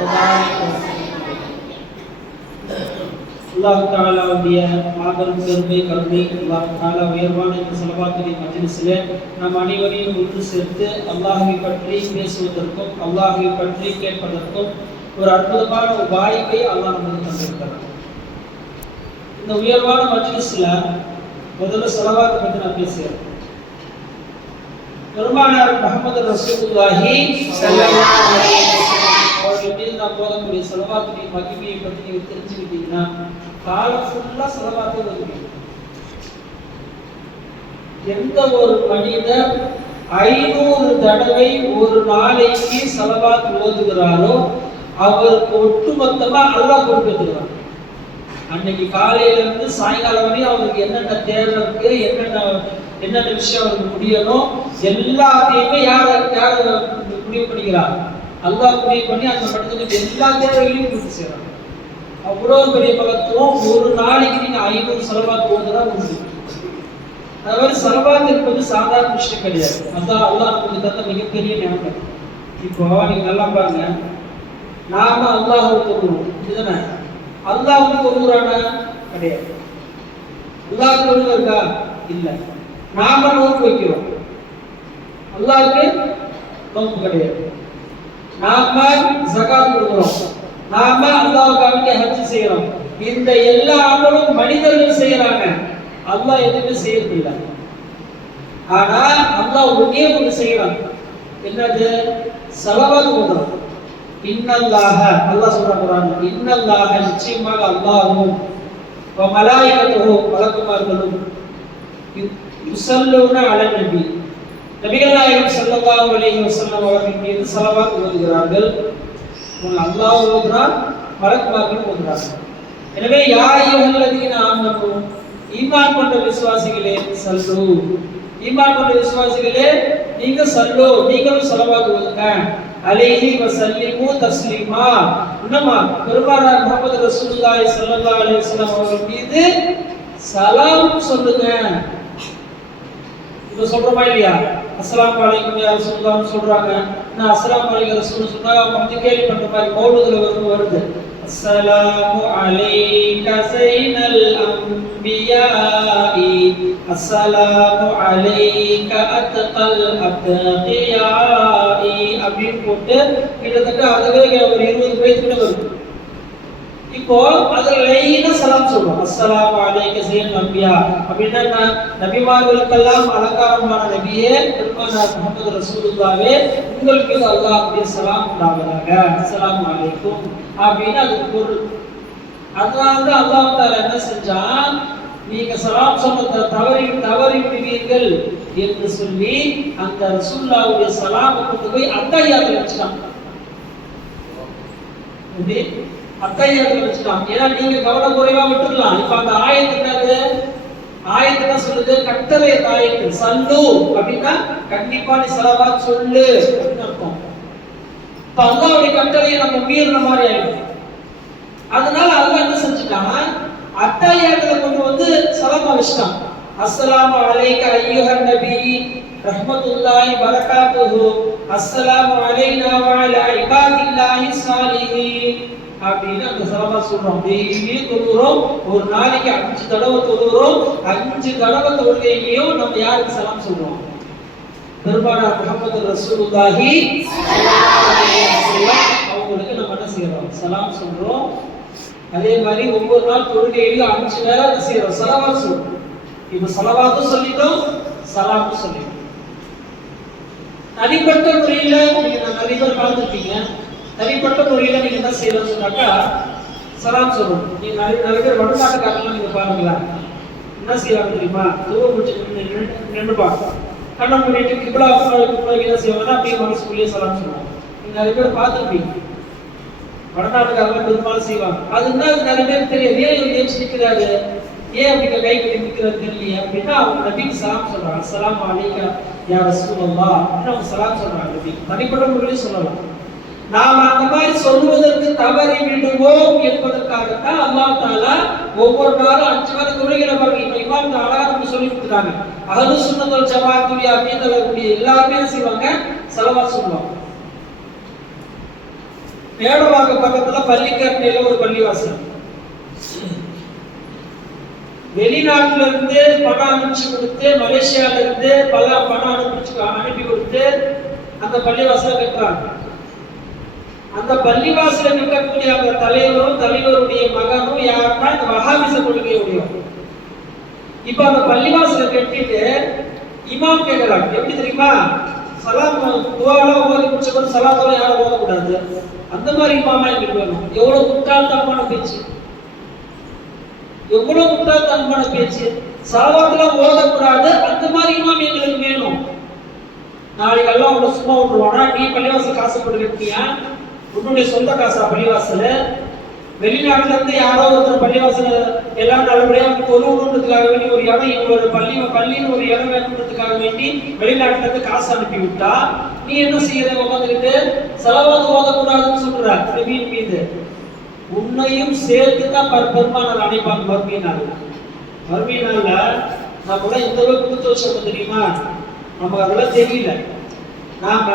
وبارك وسلم. அல்லாஹ் தஆலாவுடைய மாபெரும் பெருமை கருணை, அல்லாஹ் தஆலா உயர்வான இந்த ஸலவாத்துடைய மஜ்லிஸிலே நாம் அனைவரையும் ஒன்று சேர்த்து அல்லாஹ்வை பற்றி பேசுவதற்கும் அல்லாஹ்வை பற்றி கேட்பதற்கும் ஒரு அற்புதமான ஒரு வாய்ப்பை அல்லாஹ் நமக்கு தந்திருக்கிறார். இந்த உயர்வான மஜ்லிஸ்ல முதல்ல ஸலவாத் பற்றி நான் பேசுகிறேன். பெருமானார் முஹம்மது ரசூலுல்லாஹி ஸல்லல்லாஹு அலைஹி வஸல்லம் அவர்கள் மீது நான் போதக்கூடிய ஸலவாத்துடைய மகிமையை பற்றி நீங்க தெரிஞ்சுக்கிட்டீங்கன்னா காலம் ஃபுல்லா ஸலவாத்தே வருவீங்க. எந்த ஒரு மனிதர் 500 தடவை ஒரு நாளைக்கு ஸலவாத் ஓதுகிறாரோ அவருக்கு ஒட்டுமொத்தமா அல்லாஹ் கொடுத்துருவான். அன்னைக்கு காலையில இருந்து சாயங்காலம் வரையும் அவருக்கு என்னென்ன தேவை இருக்கு, என்னென்ன விஷயம் அவருக்கு முடியணும், எல்லாத்தையுமே யார் முடிவு பண்ணிக்கிறார்? அல்லாஹ் முடிவு பண்ணி அந்த மனிதனுக்கு எல்லா தேவைகளையும் பூர்த்தி செய்யறாங்க. அவ்வளவு பெரிய மகத்துவம். ஒரு நாளைக்கு நீங்க 500 ஸலவாத் ஓதுனா உண்டு. அதாவது ஸலவாத் என்பது சாதாரண விஷயம் கிடையாது. அதான் அல்லாஹ் நமக்கு தந்த மிகப்பெரிய ஞானம். இப்போ நீங்க நல்லா பாருங்க, நாம அல்லாஹ்வை தொழுகிறோம், இதுதானே? அல்லாஹ்வை தொழுகிறானா? கிடையாது. அல்லாஹ் தொழுகை இருக்கா? இல்ல. நாம நோன்பு வைக்கிறோம், அல்லாஹ்வுக்கு நோன்பு கிடையாது. நாம ஜகாத் கொடுக்கிறோம், நாம அல்லாஹ்வுக்காக ஹஜ் செய்யறோம். இந்த எல்லா அமலும் மனிதர்கள் செய்யறாங்க, அல்லாஹ் எதுவுமே செய்யறதில்லை. ஆனா அல்லாஹ் ஒன்னே ஒன்று செய்யறான். என்னது? ஸலவாத் ஓதுறோம். இன்னல்லாஹ, அல்லாஹ் சொல்றான் குர்ஆன்ல, இன்னல்லாஹ, நிச்சயமாக அல்லாஹ்வும் வ மலாயிகத்துஹு, மலக்குமார்களும் யுஸல்லூன அலன் நபி, நபிகள் நாயகம் ஸல்லல்லாஹு அலைஹி வஸல்லம் அவர்கள் மீது ஸலவாத் ஓதுகிறார்கள். அல்லாஹ் ஓதுறான், மலக்குமார்கள் ஓதுறாங்க. எனவே யா அய்யுஹல்லதீன ஆமனூ, ஈமான் கொண்ட விசுவாசிகளே, ஸல்லூ, ஈமான் கொண்ட விசுவாசிகளே நீங்க ஸல்லூ, நீங்களும் ஸலவாத் ஓதுங்க. அலைஹி வஸல்லிமு தஸ்லீமா, இன்னமா பெருமானார் முஹம்மது ரசூலுல்லாஹி ஸல்லல்லாஹு அலைஹி வஸல்லம் அவர்கள் மீது சலாம் சொல்லுங்க. இப்ப சொல்றோமா இல்லையா? அஸ்ஸலாமு அலைக்கும் யா ரசூலுல்லாஹ் சொல்றாங்க. நான் அஸ்ஸலாமு அலைக்கும் ரசூல் சொன்னா வந்து கேள்வி பண்ற மாதிரி மௌலூதுல வருது. அஸ்ஸலாமு அலைக ஸைனல் அன்பியாஇ, அஸ்ஸலாமு அலைக அத்கல் அத்கியாஇ அப்படின்னு போட்டு கிட்டத்தட்ட அதுவே ஒரு 20 பேஜ் கிட்ட வருது. இப்போ அதுல லைனா சலாம் சொல்றோம். அஸ்ஸலாமு அலைக ஸைனல் அன்பியா அப்படின்னா நபிமார்களுக்கெல்லாம் அலங்காரமான நபியே பெருமானார் முஹம்மது ரசூலுல்லாஹ்வே உங்களுக்கு அல்லாஹ்வுடைய சலாம் உண்டாவதாக, அஸ்ஸலாமு அலைக்கும் அப்படின்னு அது பொருள். அதனால தான் அல்லாஹ் தஆலா என்ன செஞ்சான், நீங்க சலாம் சொல்ல தவறி விடுவீர்கள் என்று சொல்லி அந்த ரசூலுல்லாஹ்வுடைய சலாமை கொண்டு போய் அத்தஹியாத்துல வச்சுட்டாங்க. அத்தஹியாத்துல வச்சுட்டாங்க. ஏன்னா நீங்க கவனக்குறைவா விட்டுடலாம். இப்ப அந்த ஆயத்து என்ன சொல்லுது? கட்டளை ஆயத்து. சல்லு அப்படின்னா கண்டிப்பா நீ ஸலவாத் சொல்லு அப்படின்னு அர்த்தம். இப்ப அல்லாஹ்வுடைய கட்டளையை நம்ம மீறின மாதிரி ஆயிடும். அதனால அல்லாஹ் என்ன செஞ்சுட்டான், அத்தஹியாத்துல கொண்டு வந்து சலாமா வச்சுட்டான். அஸ்ஸலாமு அலைக அய்யுஹன் நபி ரஹ்மத்துல்லாஹி பரகாத்துஹு, அஸ்ஸலாமு அலைனா வ அலா இபாதில்லாஹி ஸாலிஹீன் அப்படின்னு அந்த சலமா சொல்றோம். டெய்லி தொழுகிறோம், ஒரு நாளைக்கு 5 தடவை தொழுகிறோம். 5 தடவை தொழுகையிலையும் நம்ம யாருக்கு சலாம் சொல்றோம்? பெருமானார் முஹம்மது ரசூலுல்லாஹி ஸல்லல்லாஹு அலைஹி வஸல்லம் அவங்களுக்கு நம்ம என்ன செய்யறோம்? சலாம் சொல்றோம். அதே மாதிரி ஒவ்வொரு நாள் தொழுகையிலையும் 5 நேரம் என்ன செய்யறோம்? ஸலவாத் சொல்றோம். இப்ப ஸலவாத்தும் சொல்லிட்டோம், சலாமும் சொல்லிட்டோம். தனிப்பட்ட முறையில நீங்க நிறைய பேர் பார்த்துருப்பீங்க. தனிப்பட்ட முறையில நீங்க என்ன செய்யணும்னு சொன்னாக்கா சலாம் சொல்லணும். நீங்க நிறைய பேர் வடநாட்டுக்காரங்க நீங்க பாருங்களா, என்ன செய்வாங்க தெரியுமா? தூவ முடிச்சு நின்றுப்பாங்க, கண்ணை மூடிட்டு கிப்லா என்ன செய்வாங்கன்னா அப்படியே மனசுக்குள்ளேயே சலாம் சொல்லுவாங்க. நீங்க நிறைய பேர் பார்த்துருப்பீங்க. வடநாட்டுக்காரங்க பெரும்பாலும் செய்வாங்க. அது நிறைய பேர் தெரியாது. ஏன் இவர் ஏன் நிற்கிறாரு, ஏன் அப்படி கை கட்டி நிற்கிறது தெரியலையே அப்படின்னா அவங்க நபிக்கு சலாம் சொல்றாங்க. அஸ்ஸலாமு அலைக யா ரசூலல்லாஹ் அப்படின்னு அவங்க சலாம் சொல்றாங்க. நபி தனிப்பட்ட முறையில் சொல்லலாம். நாம் அந்த மாதிரி சொல்வதற்கு தவறி விடுவோம் என்பதற்காகத்தான் அல்லாஹ் தஆலா ஒவ்வொரு நாளும் 5 வார தொழுகிற மாதிரி இப்ப இமாம் அழகா சொல்லி கொடுத்தாங்க. அஹ்லுஸ் சுன்னத் வல் ஜமாஅத்துடைய அகீதாவுடைய எல்லாருமே செய்வாங்க, ஸலவாத் சொல்லுவாங்க. மேடவாக்க பக்கத்துல பள்ளிக்கரணையில ஒரு பள்ளிவாசல். வெளிநாட்டுல இருந்து பணம் அனுப்பிச்சு கொடுத்து, மலேசியால இருந்து பணம் அனுப்பி கொடுத்து அந்த பள்ளிவாசலை கட்டுறாங்க. அந்த பள்ளிவாசலை கட்டக்கூடிய அந்த தலைவருடைய மகனும் யாருன்னா இந்த வஹாபிச கொள்கையுடைய. இப்ப அந்த பள்ளிவாசலை கட்டிட்டு இமாம் கேட்கிறாங்க, எப்படி தெரியுமா, சலாம் துவாலாம் ஓதி முடிச்ச போது சலாத்தெல்லாம் யாரும் ஓதக்கூடாது, அந்த மாதிரி இமாமா எங்களுக்கு வேணும். எவ்வளவு முட்டாள்தனமான பேச்சு, எவ்வளவு முட்டாள்தனமான பேச்சு. சலவாத்தெல்லாம் ஓதக்கூடாது, அந்த மாதிரி இமாம் எங்களுக்கு வேணும். நாளைக்கு எல்லாம் உங்களை சும்மா விட்டுருவானா, நீ பள்ளிவாசல் காசு போட்டு கட்டியா, உன்னுடைய சொந்த காசா பள்ளிவாசல்? வெளிநாட்டுல இருந்து யாரோ ஒருத்தர் பள்ளிவாசல் எல்லாம் நல்லபடியா தொழுவுன்றதுக்காக வேண்டி ஒரு இடம், இவங்களோட பள்ளின்னு ஒரு இடம் வேணுன்றதுக்காக வேண்டி வெளிநாட்டுல இருந்து காசு அனுப்பி விட்டா நீ என்ன செய்யற? உட்காந்துக்கிட்டு செலவாது ஓதக்கூடாதுன்னு சொல்ற நபியின் மீது. உன்னையும் சேர்த்துதான் பெருமானார் அணைப்பாங்க மறுமையினால. நம்ம கூட இந்த அளவுக்கு கொடுத்து வச்சோம் தெரியுமா, நமக்கு அதெல்லாம் தெரியல. நாம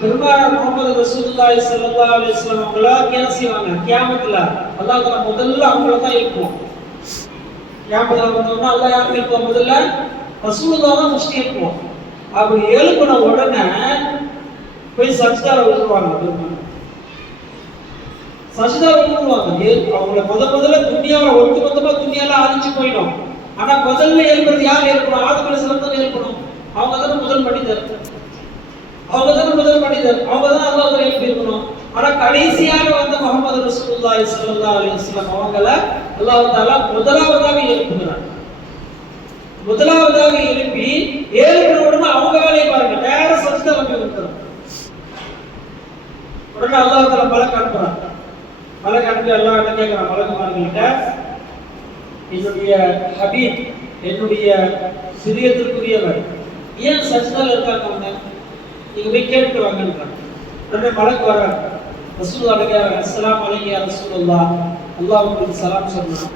பெருமானார் முஹம்மது ரசூலுல்லாஹி ஸல்லல்லாஹு அலைஹி வஸல்லம் அவங்கள என்ன செய்வாங்க, கியாமத்துல அல்லாஹ் தஆலா முதல்ல அவங்கள தான் எழுப்புவோம். கியாமத்துல வந்தோம்னா அல்லாஹ் யாருக்கு எழுப்புவோம்? முதல்ல ரசூலுல்லாஹ் தான் ஃபர்ஸ்ட் எழுப்புவோம். அப்படி எழுப்பின உடனே போய் சஜ்தால விழுவாங்க. பெருமானார் சஜ்தால விழுவாங்க. அவங்கள முதல்ல துன்யாவை ஒட்டுமொத்தமா துன்யால அழிச்சு போயிடும். ஆனா முதல்ல எழுப்புறது யார் எழுப்பணும்? ஆதம் அலைஹிஸ்ஸலாம் தான் எழுப்பணும். அவங்க தான் முதல் மனிதர், அவங்க தான் அல்லாஹ் எழுப்பி இருக்கணும். ஆனா கடைசியாக வந்த முஹம்மது ரசூலுல்லாஹி ஸல்லல்லாஹு அலைஹி வஸல்லம் அவங்கள அல்லாஹ் தஆலா முதலாவதாக எழுப்புகிறார். முதலாவதாக எழுப்பி ஏழுன உடனே அவங்க வேலையை பாருங்க, நேர சஜ்தா வந்து விட்டுறாங்க. உடனே அல்லாஹ் தஆலா மலக்கு அனுப்புறாங்க. மலக்கு அனுப்பி அல்லாஹ் என்ன கேட்கிறான் மலக்குமார்கள்ட்ட, என்னுடைய ஹபீப், என்னுடைய சிறியத்திற்குரியவர் ஏன் சஜ்தால இருக்காங்க, அவங்க நீங்க போய் கேட்டு வாங்கன்றாங்க. உடனே மலக்கு வர்றாங்க. ரசூலுல்லாஹ் கேக்குறாங்க, அஸ்ஸலாமு அலைக்கும் யா ரசூலுல்லாஹ், அல்லாஹ் உங்களுக்கு சலாம் சொன்னான்,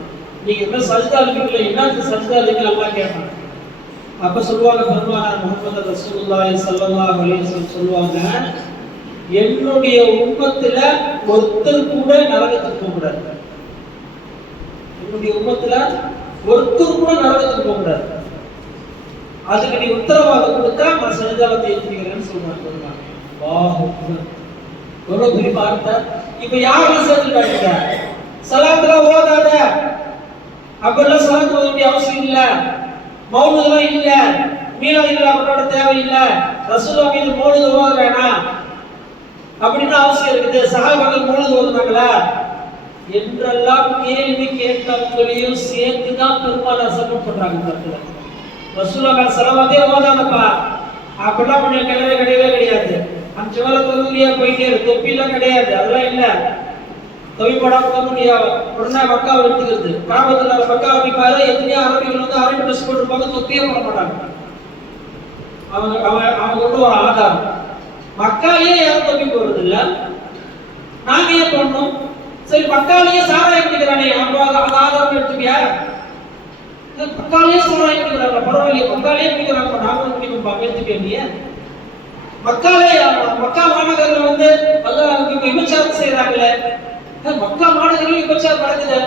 நீங்க என்ன சஜ்தா இருக்கீங்களா, என்ன சஜ்தா இருக்கீங்க அல்லாஹ் கேட்டாங்க. அப்ப சொல்லுவாங்க பெருமானார் முஹம்மது ரசூலுல்லாஹி ஸல்லல்லாஹு அலைஹி வஸல்லம் சொல்லுவாங்க, என்னுடைய உம்மத்துல ஒருத்தர் கூட நரகத்துக்கு போக கூடாது. என்னுடைய உம்மத்துல ஒருத்தர் கூட நரகத்துக்கு போக கூடாது. அதுக்கு நீ உத்தரவாதம் கொடுத்தா நான் சஜ்தால ஏத்துக்கிறேன்னு சொல்றாங்க. வாஹ் எவ்வளவு பெரிய வார்த்தை. இப்ப யாரெல்லாம் சேர்த்துட்டாங்க? சலாத்துல ஓதாத, அப்பெல்லாம் சலாத்து ஓத வேண்டிய அவசியம் இல்ல, மௌனதெல்லாம் இல்ல, மீளாது இல்ல, அவரோட தேவை இல்ல, ரசூலுல்லாஹ் மீது மௌனது ஓத வேணாம் அப்படின்னு அவசியம் இருக்குது. சஹாபாக்கள் மௌனது ஓதுனாங்களா என்றெல்லாம் கேள்வி கேட்டவங்களையும் சேர்த்துதான் பெருமானார் சப்போர்ட் பண்றாங்க. ரசூலுல்லாஹ் ஸல்லல்லாஹு அலைஹி ஓதாதப்பா அப்படிலாம் பண்ண கிடையாது. அஞ்சு வேளை தொழுகையா போயிட்டே இருக்கு, தொப்பிலாம் கிடையாது, அதெல்லாம் இல்ல. தொப்பி போடாம தொழ முடியாது. உடனே மக்காவை எடுத்துக்கிறது. காபத்துல மக்காவை போய் பாரு, எத்தனையோ அரபிகள் வந்து அரபி ட்ரெஸ் போட்டுருப்பாங்க, தொப்பியே போட மாட்டாங்க. அவங்க கொண்டு வர ஆதாரம். மக்காலேயே யாரும் தொப்பி போடுறது இல்ல, நாங்க ஏன் பண்ணணும்? சரி மக்காலேயே சாராயம் குடிக்கிறானே, அந்த ஆதாரம் எடுத்துக்கியா? மக்காலேயே சாராயம் குடிக்கிறாங்க, பரவாயில்லையே, மக்காலேயே குடிக்கிறாங்க, நாங்களும் குடிப்போம் எடுத்துக்கலையே. மக்கா மாநகரில் வந்து விபச்சாரம் செய்யறாங்களே, மக்கா மாநகரில் விபச்சாரம் நடக்குது,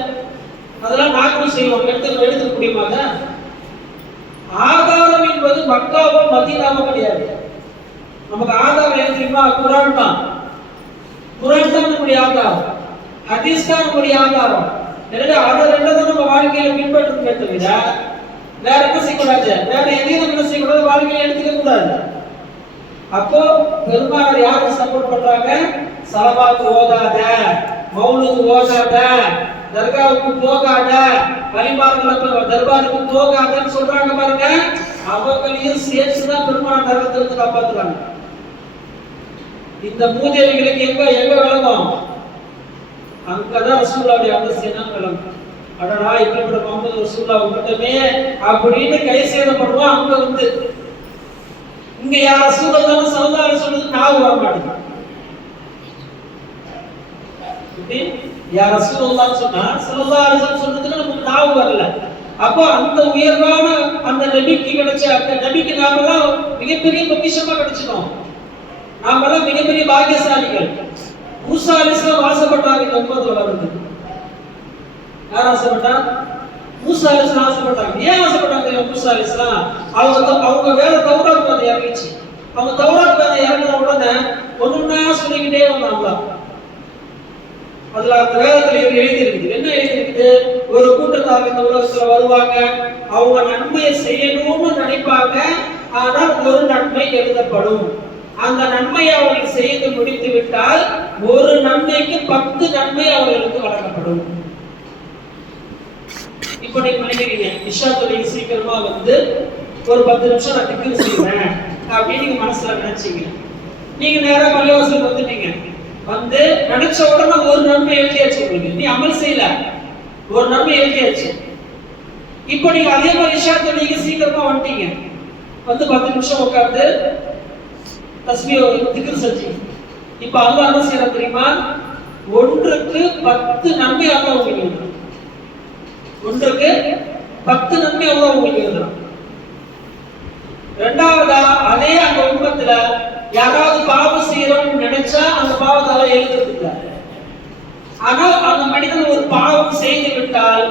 அதெல்லாம் நாங்களும் செய்வோம், எடுத்துக்க முடியுமாங்க? ஆதாரம் என்பது மக்காவோ மதீனாவோ கிடையாது. நமக்கு ஆதாரம் என்ன தெரியுமா? குர்ஆன் தான். குர்ஆன் தான் நம்முடைய ஆதாரம், ஹதீஸ் தான் நம்முடைய ஆதாரம். எனவே அதை ரெண்டும் நம்ம வாழ்க்கையில பின்பற்றணுமே தவிர வேற என்ன செய்யக்கூடாது, வேற எதையும் நம்ம என்ன செய்யக்கூடாது, வாழ்க்கையில எடுத்துக்க கூடாது. அப்போ பெருமானார் யாருக்கு சப்போர்ட் பண்றாங்க? ஸலவாத் ஓதாத, மௌலூத் ஓதாத, தர்காவுக்கு போகாத, வலிமார்களுக்கு தர்பாருக்கு போகாதன்னு சொல்றாங்க பாருங்க. அவங்களையும் சேர்த்துதான் பெருமானார் நரகத்திலிருந்து காப்பாத்துறாங்க. இந்த மூதேவிகளுக்கு எங்க விளங்கும்? அங்கதான் ரசூலுல்லாஹ்வுடைய அந்தஸ்து விளங்கும். அடடா இப்படிப்பட்ட முஹம்மது ரசூலுல்லாஹ் மட்டுமே அப்படின்னு கை சேதப்படுவோம். அங்க வந்து இங்க யா ரசூலுல்லாஹ் ஸல்லல்லாஹு அலைஹி வஸல்லம் நாவு வர மாட்டேங்குது. யா ரசூலுல்லாஹ் சொன்னா ஸல்லல்லாஹு அலைஹி வஸல்லம் சொன்னதுக்கு நமக்கு நாவு வரல. அப்போ அந்த உயர்வான அந்த நபிக்கு கிடைச்ச அந்த நபிக்கு நாமெல்லாம் மிகப்பெரிய பொக்கிஷமா கிடைச்சிட்டோம். நாமெல்லாம் மிகப்பெரிய பாக்கியசாலிகள். மூசா அலைஹிஸ்ஸலாம் ஆசைப்பட்டாங்க இந்த உம்மத்துல வருது. யார் ஆசைப்பட்டா? மூசா அலைஹிஸ்ஸலாம் ஆசைப்பட்டாங்க. ஏன் ஆசைப்பட்டாங்க மூசா அலைஹிஸ்ஸலாம்? அவங்க வேற தௌராத் வந்து இறங்கிச்சு. அவங்க தௌராத் வந்து இறங்கின உடனே ஒண்ணுன்னா சொல்லிக்கிட்டே வந்தாங்க. அதுல அந்த வேதத்துல எழுதி இருக்குது. என்ன எழுதி இருக்குது? ஒரு கூட்டத்தார் இந்த உலகத்துல வருவாங்க, அவங்க நன்மையை செய்யணும்னு நினைப்பாங்க, ஆனால் ஒரு நன்மை எழுதப்படும். அந்த நன்மையை அவர்கள் செய்து முடித்து விட்டால் ஒரு நன்மைக்கு 10 நன்மை அவர்களுக்கு வழங்கப்படும். இப்ப நீங்க நினைக்கிறீங்க இஷா தொழில் சீக்கிரமா வந்து ஒரு 10 நிமிஷம் நான் திக்கு செய்வேன் அப்படின்னு நீங்க மனசுல நினைச்சீங்க. நீங்க நேரா பள்ளிவாசல் வந்துட்டீங்க. வந்து நினைச்ச உடனே ஒரு நன்மை எழுதியாச்சு. உங்களுக்கு நீ அமல் செய்யல, ஒரு நன்மை எழுதியாச்சு. இப்ப நீங்க அதே மாதிரி இஷா தொழிலுக்கு சீக்கிரமா வந்துட்டீங்க. வந்து 10 நிமிஷம் உட்கார்ந்து தஸ்பீஹ் திக்ர் செஞ்சீங்க. இப்ப அல்லாஹ் என்ன செய்யறான் தெரியுமா? ஒன்றுக்கு 10 நன்மை அல்லாஹ் உங்களுக்கு எழுதுறான். ஒன்றுக்கு 10 நன்மை அல்லாஹ் உங்களுக்கு எழுதுறான். இரண்டாவதா அதே அந்த உம்மத்துல யாராவது பாவம் செய்யறோம்னு நினைச்சா அந்த பாவத்தால எழுதுறது இல்ல. ஆனால் அந்த மனிதன் ஒரு பாவம் செய்து விட்டால்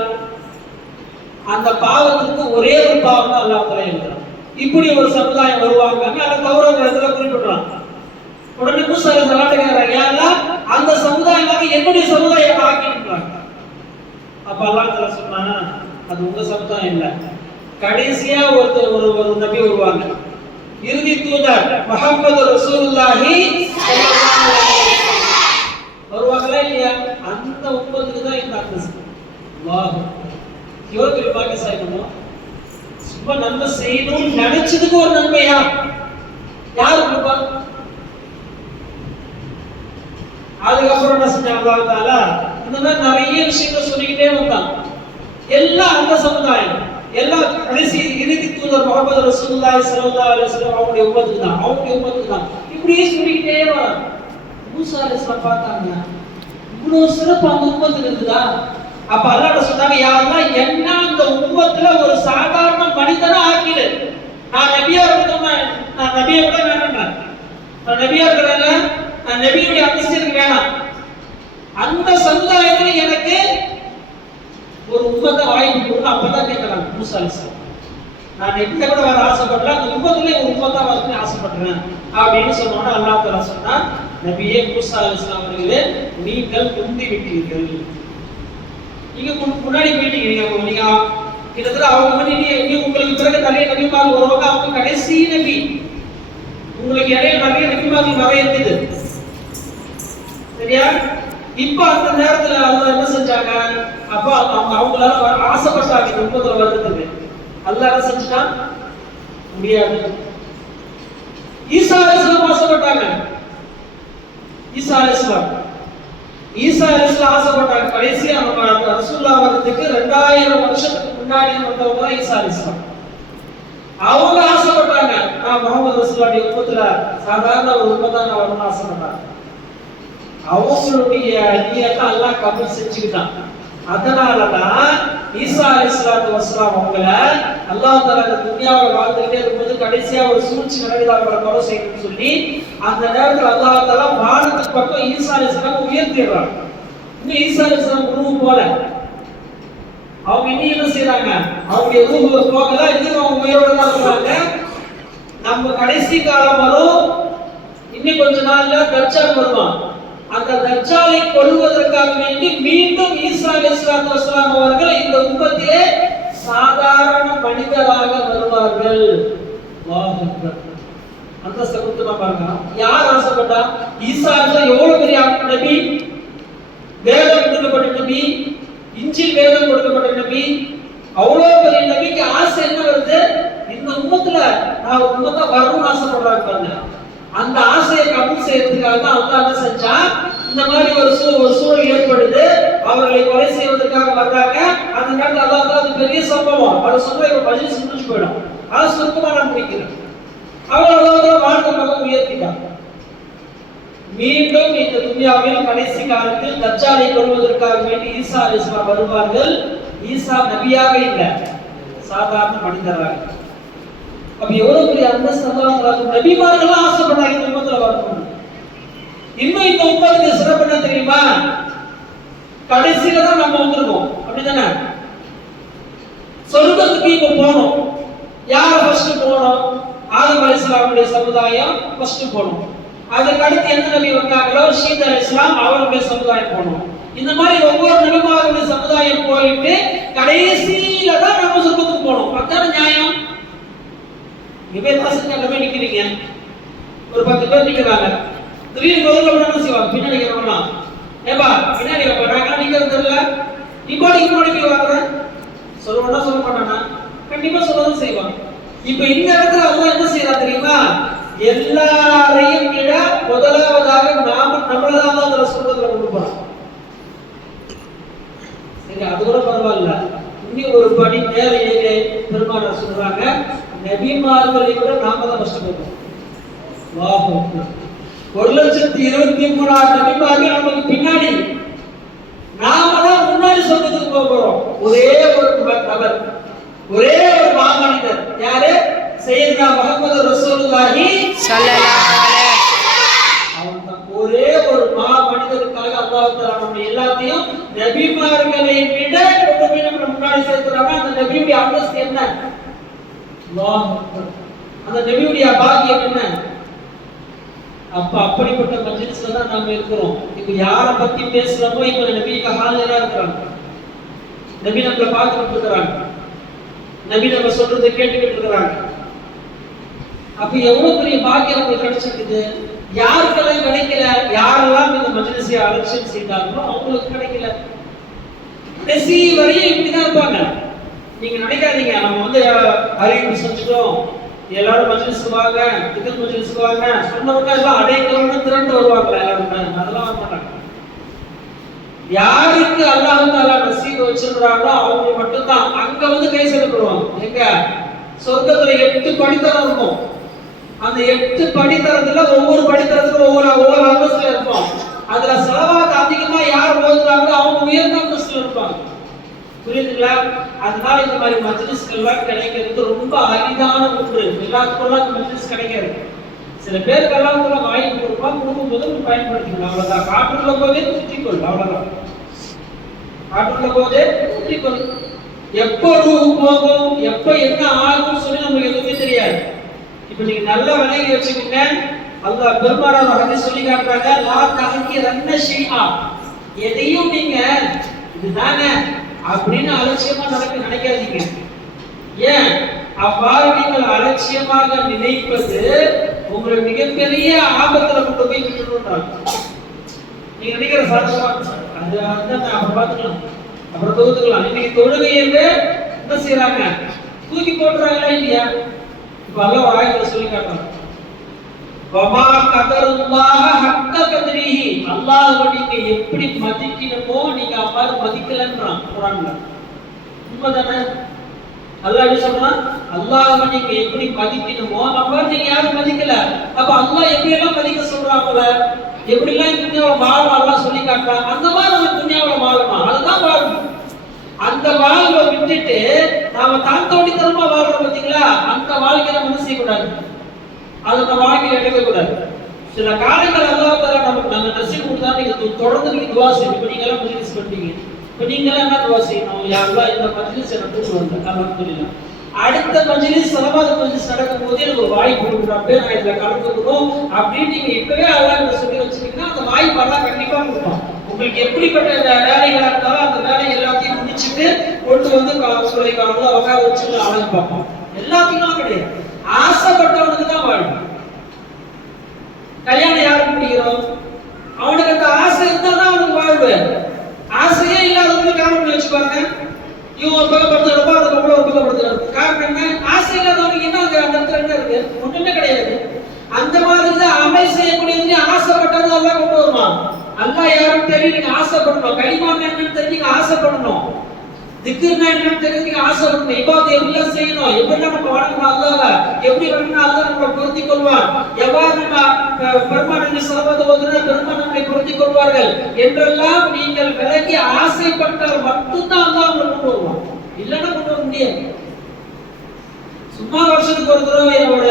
அந்த பாவத்துக்கு ஒரே ஒரு பாவம் தான் அல்லாஹ் தஆலா எழுதுறான். இப்படி ஒரு சமுதாயம் வருவாங்க. அதை தௌராத்ல குறிப்பிடுறான். உடனே மூசா அலைஹிஸ்ஸலாம் கேக்குறாங்க, யா அல்லாஹ் அந்த சமுதாயமாக என்னுடைய சமுதாயத்தை ஆக்கிடுறாங்க. அப்ப அல்லாஹ் தஆலா சொன்னானா, அது உங்க சமுதாயம் இல்ல. கடைசியா ஒரு நபி வருவாங்க, இறுதி தூதர் முஹம்மது ரசூலுல்லாஹி ஸல்லல்லாஹு அலைஹி வஸல்லம் வருவாங்களா இல்லையா? அந்த உம்மத்துக்கு தான் இந்த அந்தஸ்து. அல்லாஹ் எவ்வளவு பெரிய பாக்கியசாலி பண்ணுவோம். சும்மா நன்மை செய்யணும்னு நினைச்சதுக்கு ஒரு நன்மையா யாரு கொடுப்பா? அதுக்கப்புறம் என்ன செஞ்சாங்க அல்லாஹ் தஆலா? இந்த மாதிரி நிறைய விஷயங்களை சொல்லிக்கிட்டே வந்தான். எல்லாம் அந்த சமுதாயம், எல்லாம் கடைசி இறுதி தூதர் முஹம்மது ரசூலுல்லாஹி ஸல்லல்லாஹு அலைஹி வஸல்லம் அவங்களுடைய உம்மத்துக்கு தான், அவங்களுடைய உம்மத்துக்கு தான். இப்படியே சொல்லிக்கிட்டே வராங்க. மூசா அலைஹிஸ்ஸலாம் பார்த்தாங்க, இவ்வளவு சிறப்பு அந்த உம்மத்துக்கு இருக்குதா? அப்ப அல்லாஹ் சொன்னாங்க, யா அல்லாஹ் என்ன அந்த உம்மத்துல ஒரு சாதாரண மனிதனா ஆக்கிடு. நான் நபியா இருக்கணும்னா நான் நபியை விட வேணாம்ன்றேன். நான் நபியா இருக்கிறேன்ல, நான் நபியுடைய அந்தஸ்து எனக்கு வேணாம். அந்த சமுதாயத்துல எனக்கு ஒரு உம்மத்தை வாய்ப்பு கொடுங்க. அப்பதான் கேட்கறாங்க மூசா அலைஹிஸ்ஸலாம். நான் நபியை கூட வேற ஆசைப்படல, அந்த உம்மத்துல ஒரு உம்மத்தா வரணும்னு ஆசைப்படுறேன் அப்படின்னு சொன்னோன்னா அல்லாஹ் தஆலா சொன்னா, நபியே மூசா அலைஹிஸ்ஸலாம் அவர்களே, நீங்கள் முந்தி விட்டீர்கள். நீங்க முன்னாடி போயிட்டீங்க. நீங்க கிட்டத்தட்ட அவங்க வந்து உங்களுக்கு பிறகு நிறைய நபிமார்கள் வருவாங்க. அவங்க கடைசி நபி. உங்களுக்கு இடையில நிறைய நபிமார்கள் வர இருக்குது. சரியா? இப்ப அந்த நேரத்துல அவங்க என்ன செஞ்சாங்க? அப்ப அவங்களால ஆசைப்பட்டாங்க இந்த உம்மத்துல வர்றதுக்கு. அல்லாஹ் என்ன செஞ்சுட்டான்? முடியாது. ஈசா அலைஹிஸ்ஸலாம் ஆசைப்பட்டாங்க. ஈசா அலைஹிஸ்ஸலாம் ஆசைப்பட்டாங்க. கடைசியா ரசூலுல்லாஹ் வரதுக்கு 2000 வருஷத்துக்கு முன்னாடி வந்தவங்க தான் ஈசா அலைஹிஸ்ஸலாம். அவங்க ஆசைப்பட்டாங்க, நான் முஹம்மது ரசூலுல்லாஹ்வுடைய உம்மத்துல சாதாரண ஒரு உம்மத்தா நான் வரணும்னு ஆசைப்பட்டாங்க. அவங்களுடைய நியத்தை அல்லாஹ் கபூல் செஞ்சுக்கிட்டான். அதனாலதான் ஈசா அலைஹிஸ்ஸலாத்து வஸலாம் அவங்கள அல்லாஹ் தஆலா இந்த துன்யாவுல வாழ்ந்துட்டே இருக்கும்போது கடைசியா ஒரு சூழ்ச்சி நடக்குது, அவங்களை கொலை செய்யணும்னு சொல்லி அந்த நேரத்துல அல்லாஹ் தஆலா வானத்துக்கு பக்கம் ஈசா அலைஹிஸ்ஸலாம் உயர்த்திடுறாங்க. இன்னும் ஈசா அலைஹிஸ்ஸலாம் ரூஹ் போல அவங்க இன்னும் என்ன செய்யறாங்க? அவங்களுடைய ரூஹ் போகல, இன்னும் அவங்க உயிரோட தான் இருக்காங்க. நம்ம கடைசி காலம் வரும், இன்னும் கொஞ்ச நாள்ல தஜ்ஜால் வருவான். அந்த தஜ்ஜாலை கொல்வதற்காக வேண்டி மீண்டும் ஈசா அலைஹிஸ்ஸலாத்து வஸலாம் அவர்கள் இந்த உம்மத்திலே சாதாரண மனிதராக வருவார்கள். அல்லாஹ் அக்பர். அந்த சகுத்தமா பாருங்க. யார் ஆசைப்பட்டா? ஈசா எவ்வளவு பெரிய நபி, வேதம் கொடுக்கப்பட்ட நபி, இன்ஜில் வேதம் கொடுக்கப்பட்ட நபி, அவ்வளவு பெரிய நபிக்கு ஆசை என்ன வருது? இந்த உம்மத்துல நான் உம்மத்தா வரணும்னு ஆசைப்படுறாங்க பாருங்க. அந்த ஆசையை கபூல் செய்யறதுக்காக தான் அல்லாஹ் என்ன செஞ்சா, இந்த மாதிரி ஒரு சூழல் ஏற்படுது. அவர்களை கொலை செய்வதற்காக வர்றாங்க. அந்த நேரத்தில் அல்லாஹ் தஆலா பெரிய சம்பவம், அதை சொல்ல ஒரு மஜ்லிஸ் முடிஞ்சு போயிடும். அதை சுருக்கமா நான் முடிக்கிறேன். அவங்க அல்லாஹ் தஆலா வாழ்க்கை பக்கம் உயர்த்திட்டாங்க. மீண்டும் இந்த துன்யாவில் கடைசி காலத்தில் தஜ்ஜாலை கொல்வதற்காக வேண்டி ஈசா அலைஹிஸ்ஸலாம் வருவார்கள். ஈசா நபியாக இல்லை, சாதாரண மனிதராக. அப்ப எவ்வளவு பெரிய அந்தஸ்து அல்லாஹ் தஆலா. நபிமார்கள் ஆசைப்பட்டாங்க இந்த உம்மத்துல வரணும். இன்னும் இந்த உம்மத்துக்கு சிறப்பு என்ன தெரியுமா? கடைசியில தான் நம்ம வந்திருக்கோம், அப்படிதானே? சொர்க்கத்துக்கு இப்ப போனோம். யார ஃபர்ஸ்ட் போனோம்? ஆதம் அலைஹிஸ்ஸலாமுடைய சமுதாயம் ஃபர்ஸ்ட் போனோம். அதுக்கு அடுத்து எந்த நபி வந்தாங்களோ ஷீத் அலைஹிஸ்ஸலாம் அவருடைய சமுதாயம் போனோம். இந்த மாதிரி ஒவ்வொரு நபிமாருடைய சமுதாயம் போயிட்டு கடைசியில தான் நம்ம சொர்க்கத்துக்கு போனோம். அதான நியாயம். இவே தாசங்க நபி நிக்கிறீங்க, ஒரு 10 பேர் நிக்கிறாங்க. திடீர்னு ஒரு என்ன செய்வாங்க? பின்னாடி வரணும்னா ஏபா பின்னாடி வராங்க, நிக்கிறது இல்ல, நீ பாடி போய் வாங்குற சொல்லுவானா சொல்ல மாட்டானா? கண்டிப்பா சொல்லதான் செய்வான். இப்ப இந்த இடத்துல அல்லாஹ் என்ன செய்யறா தெரியுமா? எல்லாரையும் விட முதலாவதாக நம்மளதான் அதுல சொல்றதுல கொடுப்பான். சரி, அது கூட பரவாயில்ல. இன்னும் ஒரு படி மேல ஏறி பெருமானார் சொல்றாங்க, நபிமார்களை விட நாம தான் ஃபர்ஸ்ட் போறோம். வாஹ், 1,23,000 நபிமார்கள் நமக்கு பின்னாடி, நாம தான் முன்னாடி சொர்க்கத்துக்கு போறோம். ஒரே ஒரு நபர், ஒரே ஒரு மாமனிதர், யாரு? சையதுனா முஹம்மது ரசூலுல்லாஹி ஸல்லல்லாஹு அலைஹி வஸல்லம். ஒரே ஒரு மாமனிதருக்காக அல்லாஹ் தஆலா நம்ம எல்லாத்தையும் நபிமார்களை விட நம்ம முன்னாடி சேர்த்துறாங்க. அந்த நபியுடைய அந்தஸ்து என்ன? அல்லாஹ் அக்பர். அந்த நபியுடைய பாக்கியம் என்ன? அப்ப அப்படிப்பட்ட மஜ்லிஸ்ல தான் நாம இருக்கிறோம். இப்ப யார பத்தி பேசுறோமோ இப்ப நபிக்கு ஹாலிரா இருக்காங்க. நபி நம்மள பார்த்துட்டு இருக்காங்க, நபி நம்ம சொல்றதை கேட்டுக்கிட்டு இருக்காங்க. அப்ப எவ்வளவு பெரிய பாக்கியம் நமக்கு கிடைச்சிருக்குது. யாருக்கெல்லாம் கிடைக்கல, யாரெல்லாம் இந்த மஜ்லிஸை அலட்சியம் செய்தாங்களோ அவங்களுக்கு கிடைக்கல. கடைசி வரையும் இப்படிதான் இருப்பாங்க. நீங்க நினைக்காதீங்க நம்ம வந்து அறிவிப்பு செஞ்சுட்டோம், எல்லாரும் மஜ்லிஸ்க்கு வாங்க, திக்ர் மஜ்லிஸ்க்கு வாங்க சொன்னவங்க எல்லாம் அடைக்கலன்னு திரண்டு வருவாங்க. எல்லாரும் அதெல்லாம் வர மாட்டாங்க. யாருக்கு அல்லாஹ் தஆலா நசீப் வச்சிருக்காங்களோ அவங்க மட்டும் தான் அங்க வந்து கை செலுத்துவாங்க. எங்க சொர்க்கத்துல 8 படித்தரம் இருக்கும். அந்த 8 படித்தரத்துல ஒவ்வொரு படித்தரத்துக்கும் ஒவ்வொரு அந்தஸ்துல இருப்பாங்க. அதுல ஸலவாத் அதிகமா யார் ஓதுறாங்களோ அவங்க உயர்ந்த அந்தஸ்துல இருப்பாங்க. புரியுதுங்களா? அதனால இந்த மாதிரி மஜ்லிஸ்கள்லாம் கிடைக்கிறது ரொம்ப அரிதான ஒன்று. எல்லாத்துக்கும் இந்த மஜ்லிஸ் கிடைக்காது. சில பேருக்கு எல்லாம் கூட வாய்ப்பு கொடுப்பாங்க, கொடுக்கும்போது பயன்படுத்திக்கலாம். அவ்வளவுதான். காற்றுள்ள போதே சுற்றிக்கொள், அவ்வளவுதான். காற்றுள்ள போதே சுற்றிக்கொள். எப்போ ரூஹ் போகும், எப்போ என்ன ஆகும் சொல்லி நமக்கு எதுவுமே தெரியாது. இப்ப நீங்க நல்லா விளங்கி வச்சுக்கோங்க. அல்லாஹ் பெருமானார் ஹதீஸ் சொல்லி காட்டுறாங்க, லா தஹ்கிரன்ன ஷைஆ. எதையும் நீங்க இதுதானே அப்படின்னு அலட்சியமா நினைக்காதீங்க. ஏன் அவ்வாறு நீங்கள் அலட்சியமாக நினைப்பது உங்களை மிகப்பெரிய ஆபத்துல கொண்டு போய் விட்டுடுறாங்க. நீங்க நினைக்கிற சாதகமா அது அப்புறம் பார்த்துக்கலாம், அப்புறம் தொகுத்துக்கலாம். இன்னைக்கு தொழுகையவே என்ன செய்யறாங்க? தூக்கி போட்டுறாங்களா இல்லையா? இப்ப அல்லாஹ் ஒரு ஆயத்துல சொல்லி காட்டுறாங்க, வமா கதருல்லாஹ ஹக்க கத்ரிஹி. அல்லாஹ்வை நீங்க எப்படி மதிக்கணுமோ நீங்க அவ்வாறு மதிக்கலன்றான் குர்ஆன்ல. உண்மைதானே? அல்லாஹ் என்ன சொல்றான்? அல்லாஹ்வை நீங்க எப்படி மதிக்கணுமோ அவ்வாறு நீங்க யாரும் மதிக்கல. அப்ப அல்லாஹ் எப்படி எல்லாம் மதிக்க சொல்றாங்கல, எப்படி எல்லாம் துன்யாவுல வாழணும் அல்லாஹ் சொல்லி காட்டுறான். அந்த மாதிரி நம்ம துன்யாவுல வாழணும், அதுதான் வாழணும். அந்த வாழ்வை விட்டுட்டு நாம தான் தோண்டித்தனமா வாழ்றோம் பாத்தீங்களா, அந்த வாழ்க்கையை நம்ம என்ன செய்யக்கூடாது, அதை நம்ம வாழ்க்கையில் எடுக்க கூடாது. சில காலங்கள் அல்லாஹ் தஆலா நமக்கு நம்ம நசீப் கொடுத்தா நீங்க தொடர்ந்து நீங்க துஆ செய்யுங்க. இப்ப நீங்க எல்லாம் மஜ்லிஸ் பண்றீங்க, இப்ப நீங்க எல்லாம் என்ன துஆ செய்யணும்? யா அல்லாஹ் இந்த மஜ்லிஸ் எனக்கு கூட்டி வந்த அல்ஹம்துலில்லாஹ். அடுத்த மஜ்லிஸ் ஸலவாத் மஜ்லிஸ் நடக்கும்போது எனக்கு ஒரு வாய்ப்பு கொடுக்குறாங்க, நான் இதுல கலந்துக்கணும் அப்படின்னு நீங்க இப்பவே அல்லாஹ் சொல்லி வச்சிருக்கீங்கன்னா அந்த வாய்ப்பு அல்லாஹ் கண்டிப்பா கொடுப்பான். உங்களுக்கு எப்படிப்பட்ட வேலைகளா இருந்தாலும் அந்த வேலை எல்லாத்தையும் முடிச்சுட்டு கொண்டு வந்து உங்களை அல்லாஹ் உட்கார வச்சு அழகு பார்ப்பான். எல்லாத்தையும் கிடையாது, ஆசைப்பட்டவனுக்கு தான் வாழ்வு. கல்யாணம் யாருக்கு பிடிக்கிறோம்? அவனுக்கு அந்த ஆசை இருந்தா தான் அவனுக்கு வாழ்வு. ஆசையே இல்லாதவங்க காரணம் வச்சு பாருங்க, இவன் ஒரு பக்கம் படுத்துறப்போ அந்த பொம்பளை ஒரு பக்கம் படுத்துறாரு. காரணம் என்ன? ஆசை இல்லாதவனுக்கு என்ன அந்த இடத்துல என்ன இருக்கு? ஒண்ணுமே கிடையாது. அந்த மாதிரி தான் அமல் செய்யக்கூடியது ஆசைப்பட்டது அல்லாஹ் கொண்டு வருவான். அல்லாஹ் யாரும் தெரியும், நீங்க ஆசைப்படணும். கலிமான் என்னன்னு தெரிஞ்சு நீங்க ஆசைப்படணும். திக்ர்னா என்னன்னு தெரிஞ்சு நீங்க ஆசைப்படணும். இபாதத் எப்படிலாம் செய்யணும், எப்படிலாம் நம்ம வணங்கணும், அல்லாஹ்வை எப்படி வணங்கினா அல்லாஹ் நம்மளை பொருத்திக் கொள்வான், எவ்வாறு நம்ம பெருமானார் ஸல்லல்லாஹு அலைஹி வஸல்லம் பெருமானார் நம்மளை பொருத்திக் கொள்வார்கள் என்றெல்லாம் நீங்கள் விலகி ஆசைப்பட்டால் மட்டும்தான் அல்லாஹ் உங்களை கொண்டு வருவான். இல்லைன்னா கொண்டு வர முடியாது. சும்மா வருஷத்துக்கு ஒரு தடவை என்னோட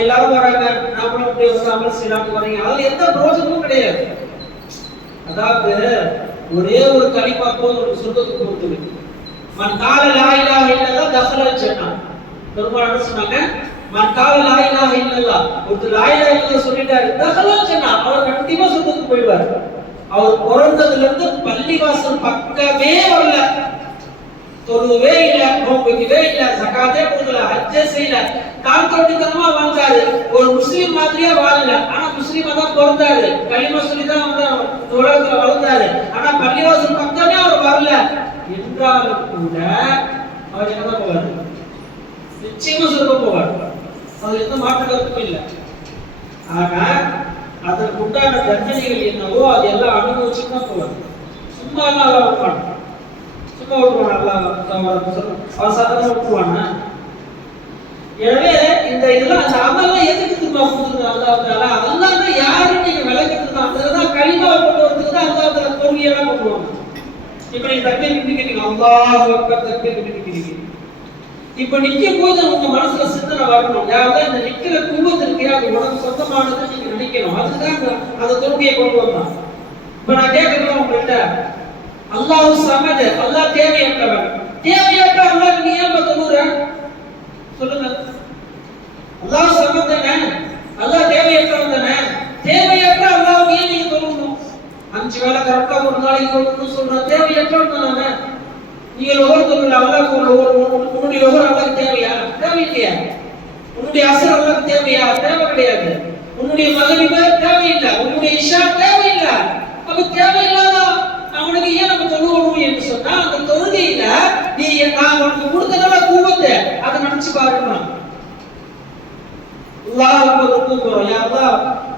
எல்லாரும் வராங்க, நாமளும் அப்படியே வந்து அமல் செய்யலாம்னு வரீங்க, அதுல எந்த பிரோஜனமும் கிடையாது. அதாவது ஒரே ஒரு கலிமா போதும் ஒரு சொர்க்கத்துக்கு போகுது. மன் கால லா இலாஹ இல்லல்லாஹ் தஹலல் ஜன்னah. பெருமாள் சொன்னாங்க, மன் கால லா இலாஹ இல்லல்லாஹ், ஒரு லா இலாஹ இல்லல்லாஹ் சொல்லிட்டாரு, தஹலல் ஜன்னah, அவர் கண்டிப்பா சொர்க்கத்துக்கு போய்வார். அவர் பிறந்ததுல இருந்து பள்ளிவாசல் பக்கமே வரல, தொழுவே இல்ல, நோம்பிக்கவே இல்ல, ஜகாத்தே கொடுக்கல, ஹஜ்ஜே செய்யல, கால்கோட்டித்தனமா வாழ்ந்தாரு. ஒரு முஸ்லீம் மாதிரியா வாழல, ஆனா முஸ்லீமா தான் பிறந்தாரு, கலிமா சொல்லி தான் வந்து உலகத்துல வளர்ந்தாரு. ஆனா பள்ளிவாசல் பக்கமே அவர் வரல என்றாலும் கூட அவர் எங்கதான் போவார்? நிச்சயமா சொல்ல போவார். அது எந்த மாற்று கருத்தும் இல்லை. ஆனா அதற்கு உண்டான தண்டனைகள் என்னவோ அது எல்லாம் அனுபவிச்சுட்டு தான் போவார். சும்மா எல்லாம் வரமாட்டான், சும்மா விட்டுருவான், அவன் சாதாரண விட்டுருவானா? எனவே இந்த இதெல்லாம் அந்த அமல்லாம் எதுக்கு திரும்ப கொடுத்துருக்காங்க? அதெல்லாம் யாரும் நீங்க விளக்கிட்டு அதுதான் கலிமாவை கொண்டு வரதுக்கு தான் அந்த கொள்கையெல்லாம் கொண்டு வாங்க. இப்ப நீங்க தக்பீர் நிக்கிறீங்க, அல்லாஹ் அக்பர் தக்பீர் நிக்கிறீங்க. இப்ப நிக்கும் போது உங்க மனசுல சிந்தனை வரணும், யாராவது இந்த நிக்கிற குழுவத்து இருக்கு, அது உனக்கு சொந்தமானது நீங்க நினைக்கணும். அதுதான் அந்த தொழுகையை கொண்டு வந்தான். இப்ப நான் கேட்கிறேன் உங்கள்கிட்ட, அல்லாஹ் சமது, அல்லாஹ் தேவையற்றவன், தேவையற்ற அல்லாஹ் நீ ஏன் தொழுற? சொல்லுங்க. அல்லாஹ் சமது தானே, அல்லாஹ் தேவையற்றவன் தானே, தேவையற்ற அல்லாஹ் ஏன் நீங்க தொழணும்? 5 வேளை கரெக்டா ஒரு நாளைக்கு தொழணும்னு சொல்ற, தேவையற்றவன் தானே. நீங்க லோகர் தொழில் அல்லாஹ் உன்னுடைய லோகர் அல்லாஹ் தேவையா? தேவையில்லையா? உன்னுடைய அசர் அல்லாஹ் தேவையா? தேவை கிடையாது. உன்னுடைய மகரிப தேவையில்லை, உன்னுடைய இஷா தேவையில்லை. அப்ப தேவையில்லாத அவனுக்கு ஏன் நம்ம தொழுவணும் என்று சொன்னா, அந்த தொழுகையில நீ நான் உனக்கு கொடுத்தனால கூவத்தை அதை நினைச்சு பாருங்க.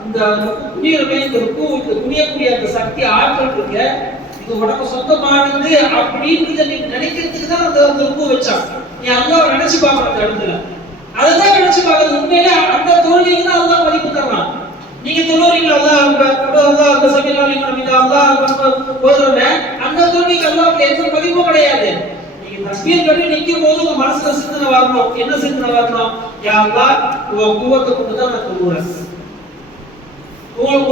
இந்த குடியுரிமை, இந்த குடியக்கூடிய அந்த சக்தி ஆற்றல் இருக்கு, இது உனக்கு சொந்தமானது அப்படின்றத நீ நினைக்கிறதுக்கு தான் அந்த ருக்கு வச்சான். நீ அல்லாஹ் நினைச்சு பார்க்கணும் அந்த இடத்துல, அதுதான் நினைச்சு பார்க்கறது. உண்மையில அந்த தொழுகைக்கு தான் அல்லாஹ் மதிப்பு தரலாம். நீங்க தொழுறீங்களா அல்லாஹ் அல்லாஹ் சபிலாலி மீது அல்லாஹ் போதுறமே, அந்த தொழுகைக்கு அல்லாஹ்வுக்கு எந்த மதிப்பும் கிடையாது. நீங்க தக்பீர் கட்டி நிக்கும் போது உங்க மனசுல சிந்தனை வரணும். என்ன சிந்தனை வரணும்? யா அல்லாஹ் உன் குவத்தை கொண்டு தான் நான் தொழுறேன்.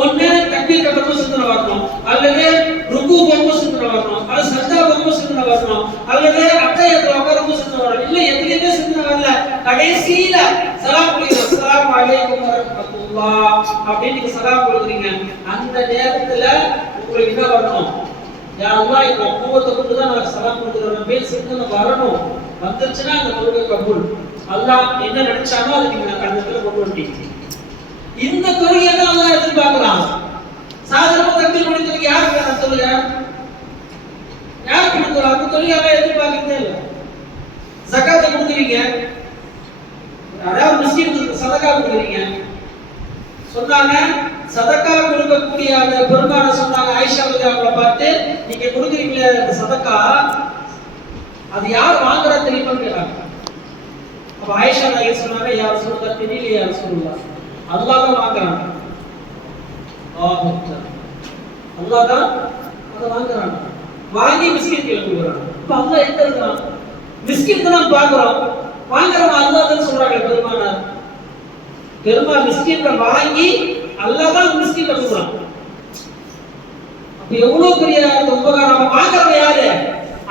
ஒண்ணு தக்பீர் கட்டவும் சிந்தனை வரணும், அல்லது ருக்கு போகவும் சிந்தனை வரணும், அல்லது சஜ்தா போகவும் சிந்தனை வரணும், அல்லது அத்தஹியாத்துல உட்காரவும் சிந்தனை வரணும். இல்ல எதுலயுமே சிந்தனை வரல, கடைசியில சலாம் கொடுங்க, அஸ்ஸலாமு அலைக்கும் வரஹ்மத்துல்லாஹ் அப்படின்னு நீங்க சலாம் கொடுக்குறீங்க. அந்த நேரத்துல உங்களுக்கு என்ன வரணும்? யா அல்லாஹ் இந்த குவத்தை கொண்டு தான் நான் சலாம் கொடுக்குறேன் பேர் சிந்தனை வரணும். வந்துருச்சுன்னா அந்த தொழுகை கபூல். அல்லாஹ் என்ன நினைச்சானோ அதை நீங்க அந்த இடத்துல கொண்டு வந்துட்டீங்க. இந்த தொழுகையை தான் அல்லாஹ் எதிர்பார்க்கிறான். சாதாரண தக்பீர் முடிக்கிறதுக்கு யாருக்கு அந்த தொழுகை? யாருக்கு கொடுக்குறோம்? அந்த தொழுகை அல்லாஹ் எதிர்பார்க்கிறதே இல்லை. ஜகாத்தை கொடுக்குறீங்க, அதாவது மிஸ்கீனுக்கு சதகா கொடுக்குறீங்க. சொன்னாங்க சதகா கொடுக்கக்கூடிய அந்த பெருமானை சொன்னாங்க, ஆயிஷா அவங்களை பார்த்து, நீங்க கொடுக்குறீங்களே அந்த சதகா, அது யார் வாங்குறா தெரியுமான்னு கேட்டாங்க. அப்ப ஆயிஷா நாயகி சொன்னாங்க, யார் சொல்லுங்க தெரியல, யார் சொல்லுங்க, அல்லாஹ் தான் வாங்குறாங்க. அல்லாஹ் தான் அதை வாங்குறாங்க, வாங்கி மிஸ்கின்களை கொடுக்குறாங்க. இப்ப அல்லாஹ் எங்க இருக்கான்? மிஸ்கின் தான் பாக்குறோம், வாங்குறவன் அல்லாஹ் தான் சொல்றாங்க. பெருமாள் மிஸ்கின்களை வாங்கி அல்லாஹ் தான் மிஸ்கின்களை கொடுக்குறான். அப்ப எவ்வளவு பெரிய உபகாரம். வாங்குறவன் யாரு?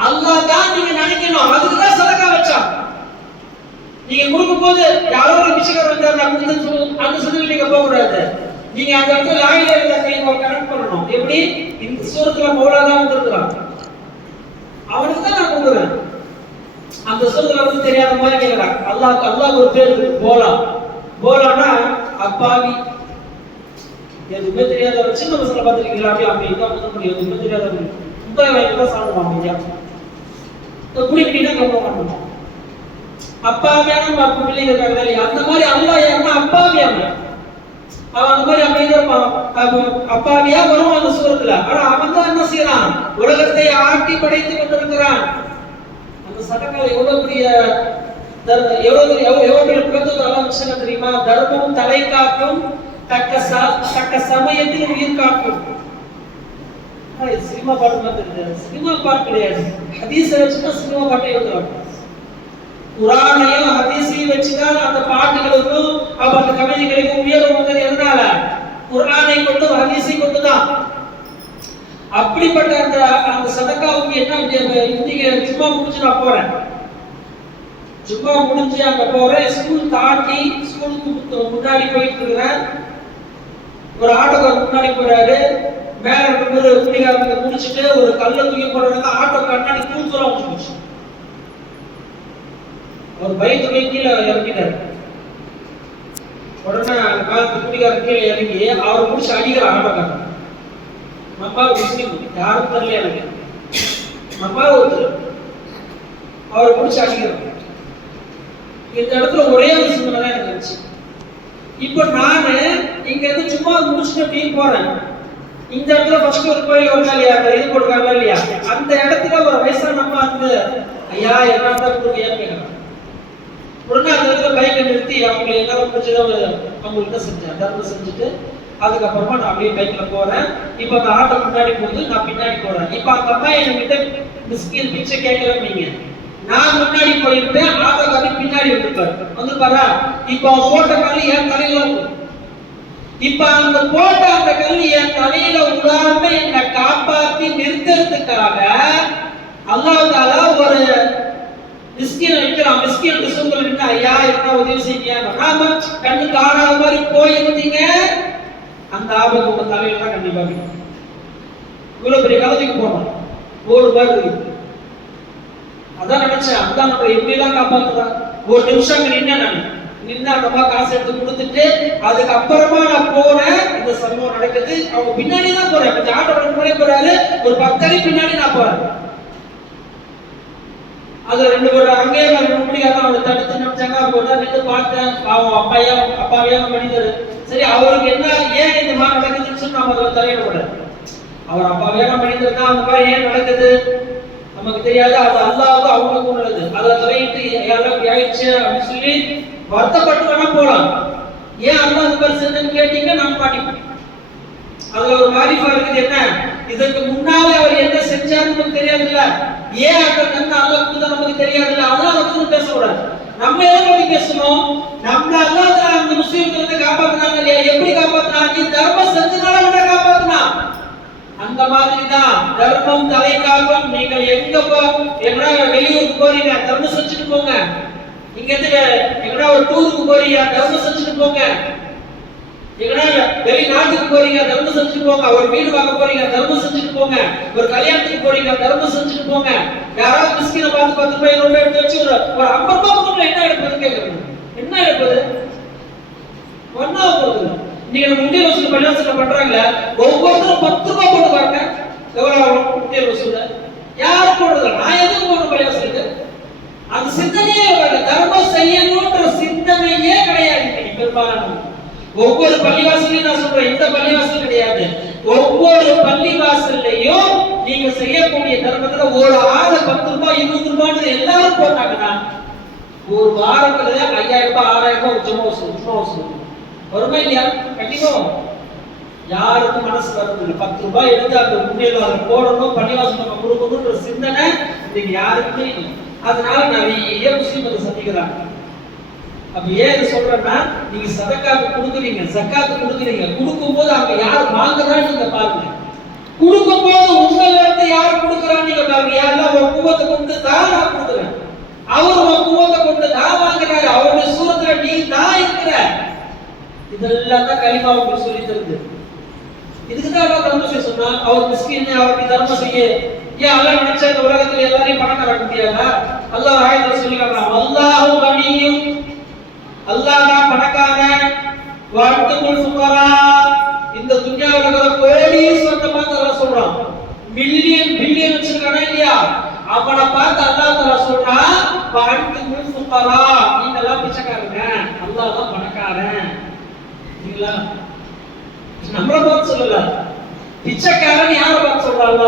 அல்லாஹ் தான் நீங்க நினைக்கணும். அதுக்கு தான் சதகா வச்சான். நீங்க கொடுக்கும் போது யாரோ ஒரு பிச்சைக்காரர் வந்தார் அந்த சூழ்நிலை நீங்க போக கூடாது. நீங்க அந்த இடத்துல லா இலாஹ இல்லல்லாஹ் கனெக்ட் பண்ணணும். எப்படி? இந்த சூரத்துல மௌலா தான் வந்திருக்கான், அவனுக்கு தான் நான் கொடுக்குறேன். அந்த சூரத்துல வந்து தெரியாத மாதிரி கேட்கிறான். அல்லாஹ் ஒரு பேர் இருக்கு, போலா. போலானா அப்பாவி, எதுவுமே தெரியாத சின்ன பசங்களை பார்த்துருக்கீங்களா? அப்படி தான் முடியும். எதுவுமே தெரியாத முப்பது வயதுல சாப்பிடுவாங்க ஐயா, குடிக்கிட்டீங்கன்னா கம்ப மாட்டோம். அப்பாவியான பிள்ளைங்க இருக்காங்க இல்லையா? அந்த மாதிரி அல்லாஹ் யாருன்னா அப்பாவியாங்க, அவன் அந்த மாதிரி அப்படியே அப்பாவியா வரும் அந்த சூரத்துல. ஆனா அவன் தான் என்ன செய்யறான்? உலகத்தை ஆட்டி படைத்து கொண்டிருக்கிறான். அந்த சதகா எவ்வளவு பெரிய எவ்வளவு விஷயம் தெரியுமா? தர்மம் தலை காக்கும், தக்க சமயத்தில் உயிர் காக்கும். சினிமா பாட்டு மாதிரி தெரியாது, சினிமா பாட்டு கிடையாது. ஹதீஸை வச்சுதான் சினிமா பாட்டை எழுதுறாங்க. குர்ஆனையும் ஹதீஸையும் வச்சுதான் அந்த பாட்டுகளுக்கும் அந்த கவிதைகளுக்கும் உயர்வு வந்தது. எதனால? குர்ஆனை கொண்டு ஹதீஸை கொண்டுதான். அப்படிப்பட்ட அந்த சதக்காவுக்கு என்ன இன்னைக்கு ஜும்மா முடிஞ்சு நான் போறேன். ஜும்மா முடிஞ்சு அங்க போறேன். ஸ்கூல் தாண்டி ஸ்கூலுக்கு முன்னாடி போயிட்டு இருக்கிறேன். ஒரு ஆட்டோக்காரர் முன்னாடி போறாரு. மேல ஒரு குடிகாரங்க முடிச்சுட்டு ஒரு கல்ல தூக்கி போடுறாங்க. ஆட்டோ கண்ணாடி தூக்குறோம் வந்துச்சு. ஒரு பைக் தூக்கி கீழே இறக்கிட்டாரு. உடனே குடிகாரர் கீழே இறங்கி அவரை முடிச்சு அடிக்கிறார் ஆட்டோக்காரன். நம்ம முஸ்லீம் யாரும் தெரியல எனக்கு. நம்ம ஒருத்தர் அவரை முடிச்சு அடிக்கிறார். இந்த இடத்துல ஒரே ஒரு சிந்தனை தான் எனக்கு இருந்துச்சு. இப்போ நானு இங்க இருந்து சும்மா முடிச்சுட்டு அப்படியே போறேன். இந்த இடத்துல ஃபர்ஸ்ட் ஒரு கோயில் வருதா இல்லையா, இது கொடுக்காங்க இல்லையா, அந்த இடத்துல ஒரு வயசான அம்மா வந்து ஐயா என்ன கொடுக்க ஏன் கேட்கறாங்க. உடனே அந்த இடத்துல பைக்கை நிறுத்தி அவங்க என்னால முடிஞ்சதை அவங்கள்ட்ட செஞ்சேன். தர்மம் செஞ்சுட்டு அதுக்கப்புறமா நான் அப்படியே பைக்ல போறேன். இப்ப அந்த ஆட்டோ முன்னாடி போகுது, நான் பின்னாடி போறேன். இப்ப அந்த அம்மா என்கிட்ட மிஸ்கின் பிச்சை கேட்கலன்னு நான் முன்னாடி போயிருப்பேன். ஆட்டோக்காரி பின்னாடி வந்துருப்பாரா. இப்ப போட்ட கல்லு என் தலையில இப்ப அந்த போட்ட அந்த கல்லு என் தலையில உடாம என்னை காப்பாத்தி நிறுத்துறதுக்காக அல்லாஹ் தஆலா ஒரு மிஸ்கின் வைக்கிறான். மிஸ்கின் சூழ்நிலை நின்று ஐயா என்ன உதவி செய்ய நாம கண்ணு காணாத மாதிரி போயிருந்தீங்க, அந்த ஆபத்து உங்க தலையில தான் கண்டிப்பா இருக்கும். இவ்வளவு பெரிய காலத்துக்கு போனோம் ஒரு மாதிரி இருக்கு. அதான் நினைச்சேன், அதான் நம்ம எப்படி எல்லாம் காப்பாத்துறான். ஒரு நிமிஷம் நின்று அந்த அம்மா காசு எடுத்து கொடுத்துட்டு அதுக்கப்புறமா நான் போறேன். இந்த சம்பவம் நடக்குது. அவங்க பின்னாடி தான் போறேன். கொஞ்சம் ஆட்டோ முன்னாடி போறாரு, ஒரு 10 அடி பின்னாடி நான் போறேன். அது 2 பேர் அங்கேயே 2 மணிக்காக அவனை தடுத்து நினைச்சாங்க. அவங்க நின்று பார்த்தேன். அவன் அப்பாவையா மனிதர். சரி, அவருக்கு என்ன ஏன் இந்த மாதிரி நடக்குதுன்னு சொல்லி நம்ம அதில் தலையிடக்கூடாது. அவர் அப்பாவையான மனிதர் தான். அந்த மாதிரி ஏன் நடக்குது நமக்கு தெரியாது. அது அல்லாஹ்வுக்கு அவங்களுக்கு உள்ளது. அதை தலையிட்டு யாரும் ஆயிடுச்சு அப்படின்னு சொல்லி வருத்தப்பட்டு வேணா போலாம். ஏன் அல்லாஹ் அந்த மாதிரி செஞ்சன்னு கேட்டீங்கன்னா நம்ம மாட்டிப்போம். அதுல ஒரு மாரிஃபா இருக்குது. என்ன இதற்கு முன்னாலே அவர் என்ன செஞ்சாருன்னு நமக்கு தெரியாதுல்ல. ஏன் அந்த கண்ணை அல்லாஹ் கொடுத்தா நமக்கு தெரியாதுல்ல. அதனால அதை பத்தி பேசக்கூடாது. நம்ம எதை பத்தி பேசணும்? நம்ம அல்லாஹ் அந்த முஸ்லிம்களை இருந்து காப்பாத்தினாங்க இல்லையா? எப்படி காப்பாத்தினாங்க? தர்மம் செஞ்சனால அவனை காப்பாத்தினா. அந்த மாதிரி தான் தர்மம் தலை காக்கும். நீங்கள் எங்கடா வெளியூருக்கு போறீங்க, தர்மம் செஞ்சுட்டு போங்க. இங்க இருந்து எங்கடா ஒரு டூருக்கு போறீங்க, தர்மம் செஞ்சுட்டு போங்க. எங்கடா வெளிநாட்டுக்கு போறீங்க, தர்மம் செஞ்சுட்டு போங்க. ஒரு வீடு வாங்க போறீங்க, தர்மம் செஞ்சுட்டு போங்க. ஒரு கல்யாணத்துக்கு போறீங்க, தர்மம் செஞ்சுட்டு போங்க. யாராவது மிஸ்கினை பார்த்து 10 ரூபாய் 20 ரூபாய் எடுத்து வச்சு ஒரு 50 ரூபாய் கொடுத்தா என்ன எடுப்பது கேட்கணும். என்ன எடுப்பது? ஒன்னா போகுது. நீங்க முந்திய வசூல் பள்ளிவாசல பண்றாங்களே, ஒவ்வொருத்தரும் 10 ரூபாய் போட்டு பாருங்க. எவ்வளவு முந்திய வசூல் யாரு போடுறது? நான் எதுக்கு போடணும் பள்ளிவாசலுக்கு? அந்த சிந்தனையே தர்மம் செய்யணும்ன்ற சிந்தனையே கிடையாது இன்னைக்கு பெரும்பாலான. ஒவ்வொரு பள்ளிவாசலையும் நான் சொல்றேன், இந்த பள்ளிவாசல் கிடையாது, ஒவ்வொரு பள்ளிவாசல்லையும் நீங்க செய்யக்கூடிய தர்மத்துல ஒரு ஆளு 10 ரூபாய் 20 ரூபாய் எல்லாரும் போட்டாங்கன்னா ஒரு வாரத்துல 5000 ரூபாய் 6000 ரூபாய் உச்சமா வசூல் வருமா இல்லையா? கண்டிப்பா யாருக்கும் மனசு வரதில்லை. 10 ரூபாய் எடுத்து அந்த முன்னேற்றம் போடணும், பள்ளிவாசல் நம்ம கொடுக்கணும்ன்ற சிந்தனை இன்னைக்கு யாருக்குமே இல்லை. அதனால நிறைய முஸ்லிம்களை சந்திக்கிறாங்க. அப்ப ஏன் இதை சொல்றேன்னா, நீங்க சதக்காத்து கொடுக்குறீங்க, ஜக்காத்து கொடுக்குறீங்க, கொடுக்கும் போது அவங்க யார் வாங்குறான்னு நீங்க பாருங்க. கொடுக்கும் போது உங்கள இருந்து யார் கொடுக்குறான்னு நீங்க பாருங்க. யாரெல்லாம் ஒரு குவத்தை கொண்டு தான் நான் கொடுக்குறேன், அவர் ஒரு குவத்தை கொண்டு தான் வாங்குறாரு, அவருடைய சூரத்துல நீ தான் இருக்கிற. இதெல்லாம் தான் கலிமாவுக்கு சொல்லி தருது. இதுக்குதான் தர்மம் செய்ய சொன்னா, அவர் மிஸ்கின் அவருக்கு தர்மம் செய்ய. ஏன் அல்லாஹ் நினைச்ச இந்த உலகத்துல எல்லாரையும் பணக்காரங்க முடியாதா? அல்லாஹ் ஆயத்துல சொல்லி காட்டுறான், அல்லாஹு கனியும், அல்லாஹ் தான் பணக்காரன், வஅன்துமுல் ஃபுகரா. இந்த துன்யாவுல இருக்கிற கோடீஸ்வரனை பார்த்து அல்லாஹ் சொல்றான். மில்லியன் பில்லியன் வச்சிருக்கானே இல்லையா, அவனை பார்த்து அல்லாஹ் தஆலா சொல்றான், வஅன்துமுல் ஃபுகரா, நீங்க எல்லாம் பிச்சைக்காரங்க, அல்லாஹ் தான் பணக்காரன். இல்லையா? நம்மள பார்த்து சொல்லல, பிச்சைக்காரன் யாரை பார்த்து சொல்றாங்க?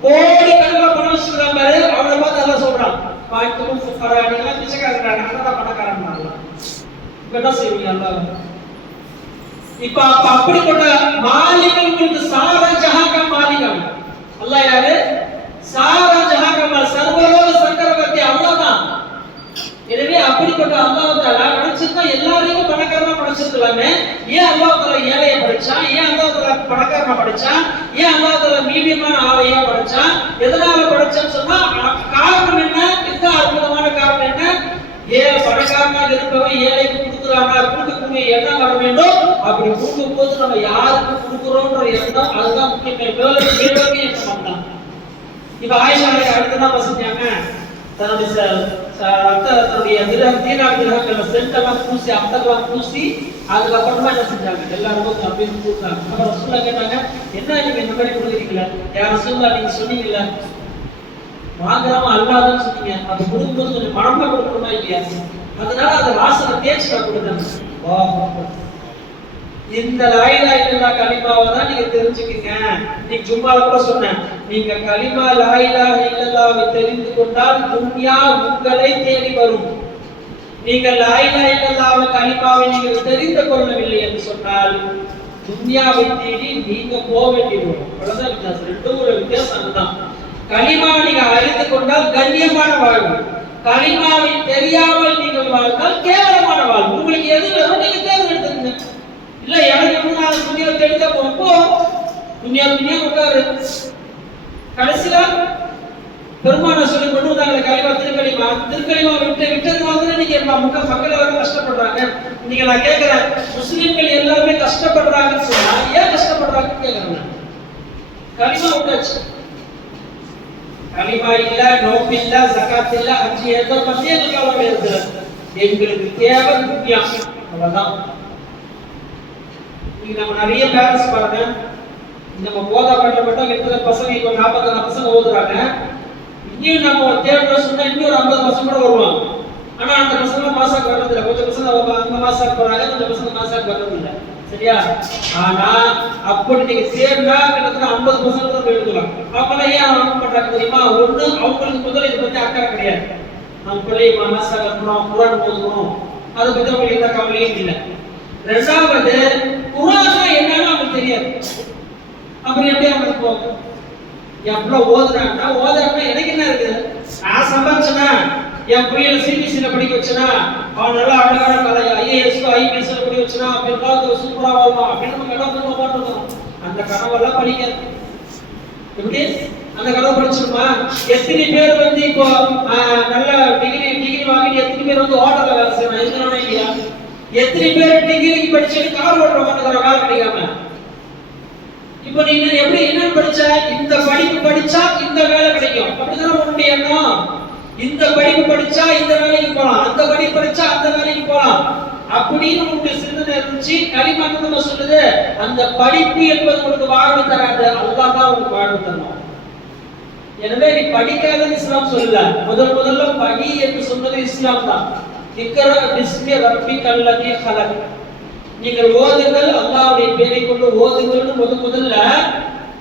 கோடி கணக்குல பணம் வச்சிருக்கான் பாரு, அவனை பார்த்து அல்லாஹ் சொல்றான், வஅன்துமுல் ஃபுகரா, நீங்க எல்லாம் பிச்சைக்காரங்க, நான் தான் பணக்காரன். இப்ப என்ன செய்வீங்க? அல்லாஹ் இப்ப அப்படிப்பட்ட மாலிகளுக்கு சாரா ஜஹாக மாலிகம் அல்லாஹ் யாரு? சாரா ஜஹாக சர்வலோக சக்கரவர்த்தி அல்லாஹ் தான். மீடியமான ஆலையா படைச்சான். எதனால படைச்சான்னு சொன்னா காரணம் என்ன? இந்த அற்புதமான காரணம் என்ன? பணக்காரனாக இருப்பவன் ஏழைக்கு கொடுக்குறாங்க, கொடுக்கக்கூடிய எண்ணம் வர வேண்டும். அப்படி கொடுக்கும் போது நம்ம யாருக்கு கொடுக்குறோம்ன்ற எண்ணம், அதுதான் முக்கியமே எண்ணம் தான். இப்ப ஆயிஷாவுக்கு அடுத்துதான் செஞ்சாங்க, தன்னுடைய தீனாக்கள் சென்டெல்லாம் பூசி அத்தெல்லாம் பூசி அதுக்கப்புறமா என்ன செஞ்சாங்க, எல்லாருக்கும் அப்படின்னு கொடுத்தாங்க. அப்புறம் ரசூலுல்லாஹ் கேட்டாங்க, என்ன நீங்க இந்த மாதிரி கொடுக்குறீங்களா? யார் ரசூலுல்லாஹ் நீங்க சொன்னீங்கல்ல வாங்குறவன் அல்லாதன்னு சொன்னீங்க, அது கொடுக்கும்போது கொஞ்சம் மனமா கொடுக்கணுமா இல்லையா? அதனால அந்த வாசனை தேய்ச்சி கொடுத்தாங்க. இந்த லா இலாஹ இல்லல்லாஹ் கலிமாவை தான் நீங்க தெரிஞ்சுக்கீங்க. நீங்க ஜும்மால கூட சொன்னேன், நீங்க கலிமா லா இலாஹ இல்லல்லாஹ்வை தெரிந்து கொண்டால் துன்யா உங்களை தேடி வரும். நீங்க லா இலாஹ இல்லல்லாஹ் கலிமாவை நீங்கள் தெரிந்து கொள்ளவில்லை என்று சொன்னால் துன்யாவை தேடி நீங்க போக வேண்டி வரும். அவ்வளவுதான் வித்தியாசம். ரெண்டும் ஒரு வித்தியாசம் தான். கலிமா நீங்க அறிந்து கொண்டால் கண்ணியமான வாழ்வு, கலிமாவை தெரியாமல் நீங்கள் வாழ்ந்தால் கேவலமான வாழ்வு. உங்களுக்கு எது வேணும் நீங்க தேர்ந்தெடுத்துங்க. இல்ல எனக்கு நான் துணியை தெரிஞ்ச போப்போ துணியா உட்காரு. கடைசியில பெருமான சொல்லி கொண்டு வந்தாங்க கலிமா திருக்கலிமா விட்டதுனால இன்னைக்கு மக்கள் எல்லாரும் கஷ்டப்படுறாங்க. இன்னைக்கு நான் கேட்கிறேன், முஸ்லிம்கள் எல்லாருமே கஷ்டப்படுறாங்கன்னு சொன்னா ஏன் கஷ்டப்படுறாங்கன்னு கேட்கறேன். கலிமா விட்டாச்சு, கலிமா இல்ல, நோம்பு இல்ல, ஜகாத் இல்ல, ஹஜ் எதை பத்தி எங்களுக்கு கவலை இருக்குது. எங்களுக்கு தேவை துன்யா, அவ்வளவுதான். நம்ம நிறைய பேரண்ட்ஸ் பாருங்க, நம்ம போதா பண்ணப்பட்ட எத்தனை பசங்க இப்ப 40 பசங்க ஓதுறாங்க. இன்னும் நம்ம தேவை சொன்னா இன்னும் ஒரு 50 பசங்க கூட வருவாங்க. ஆனா அந்த பசங்க மாசாக்கு வர்றதில்லை. கொஞ்சம் பசங்க அங்க மாசாக்கு போறாங்க, கொஞ்சம் பசங்க மாசாக்கு வர்றதில்லை. சரியா? ஆனா அப்படி நீங்க சேர்ந்தா கிட்டத்தட்ட 50 பசங்க கூட எழுதலாம். அவங்களாம் ஏன் அவங்க பண்றாங்க தெரியுமா? ஒண்ணு, அவங்களுக்கு முதல்ல இதை பத்தி அக்கறை கிடையாது. நம்ம பிள்ளை மாசாக்கு இருக்கணும், குரான் ஓதுறோம், அதை பத்தி அவங்களுக்கு எந்த கவலையும் இல்லை. ரெண்டாவது, குரான் என்னன்னு அவங்களுக்கு தெரியாது. அப்படி எப்படி அவங்களுக்கு போகும்? எவ்வளவு ஓதுறாங்கன்னா எனக்கு என்ன இருக்கு, நான் சம்பாதிச்சேன்னா என் பிள்ளைகளை சிபிஎஸ்சில படிக்க வச்சனா, அவன் நல்லா அழகான ஐஏஎஸ் ஐபிஎஸ் படிக்க வச்சனா பிற்காலத்துல சூப்பரா வருவான் அப்படின்னு நம்ம கனவு போட்டுருக்கோம். அந்த கனவெல்லாம் படிக்காது. எப்படி அந்த கனவு படிச்சிருமா? எத்தனை பேர் இப்போ நல்ல டிகிரி வாங்கி எத்தனை பேர் ஹோட்டல்ல வேலை செய்யணும் இருக்கிறோம் இல்லையா? எத்தனை பேர் டிகிரிக்கு படிச்சுட்டு கார் ஓட்டுறவங்க வேலை கிடைக்காம? இப்ப நீங்க எப்படி என்ன படிச்ச, இந்த படிப்பு படிச்சா இந்த வேலை கிடைக்கும் அப்படிதான் உன்னுடைய எண்ணம். இந்த படிப்பு படிச்சா இந்த வேலைக்கு போலாம், அந்த படிப்பு படிச்சா அந்த வேலைக்கு போலாம் அப்படின்னு உங்களுடைய சிந்தனை இருந்துச்சு. கலிமா நம்ம சொல்லுது, அந்த படிப்பு என்பது உங்களுக்கு வாழ்வு தராது, அல்லாஹ் தான் உங்களுக்கு வாழ்வு தரணும். எனவே நீ படிக்காதன்னு இஸ்லாம் சொல்லல. முதல்ல படி என்று சொன்னது இஸ்லாம் தான். இக்ரா பிஸ்மி ரப்பிக்கல் லதீ ஹலக், நீங்கள் ஓதுங்கள், அல்லாஹ்வுடைய பெயரை கொண்டு ஓதுங்கள்னு முதல்ல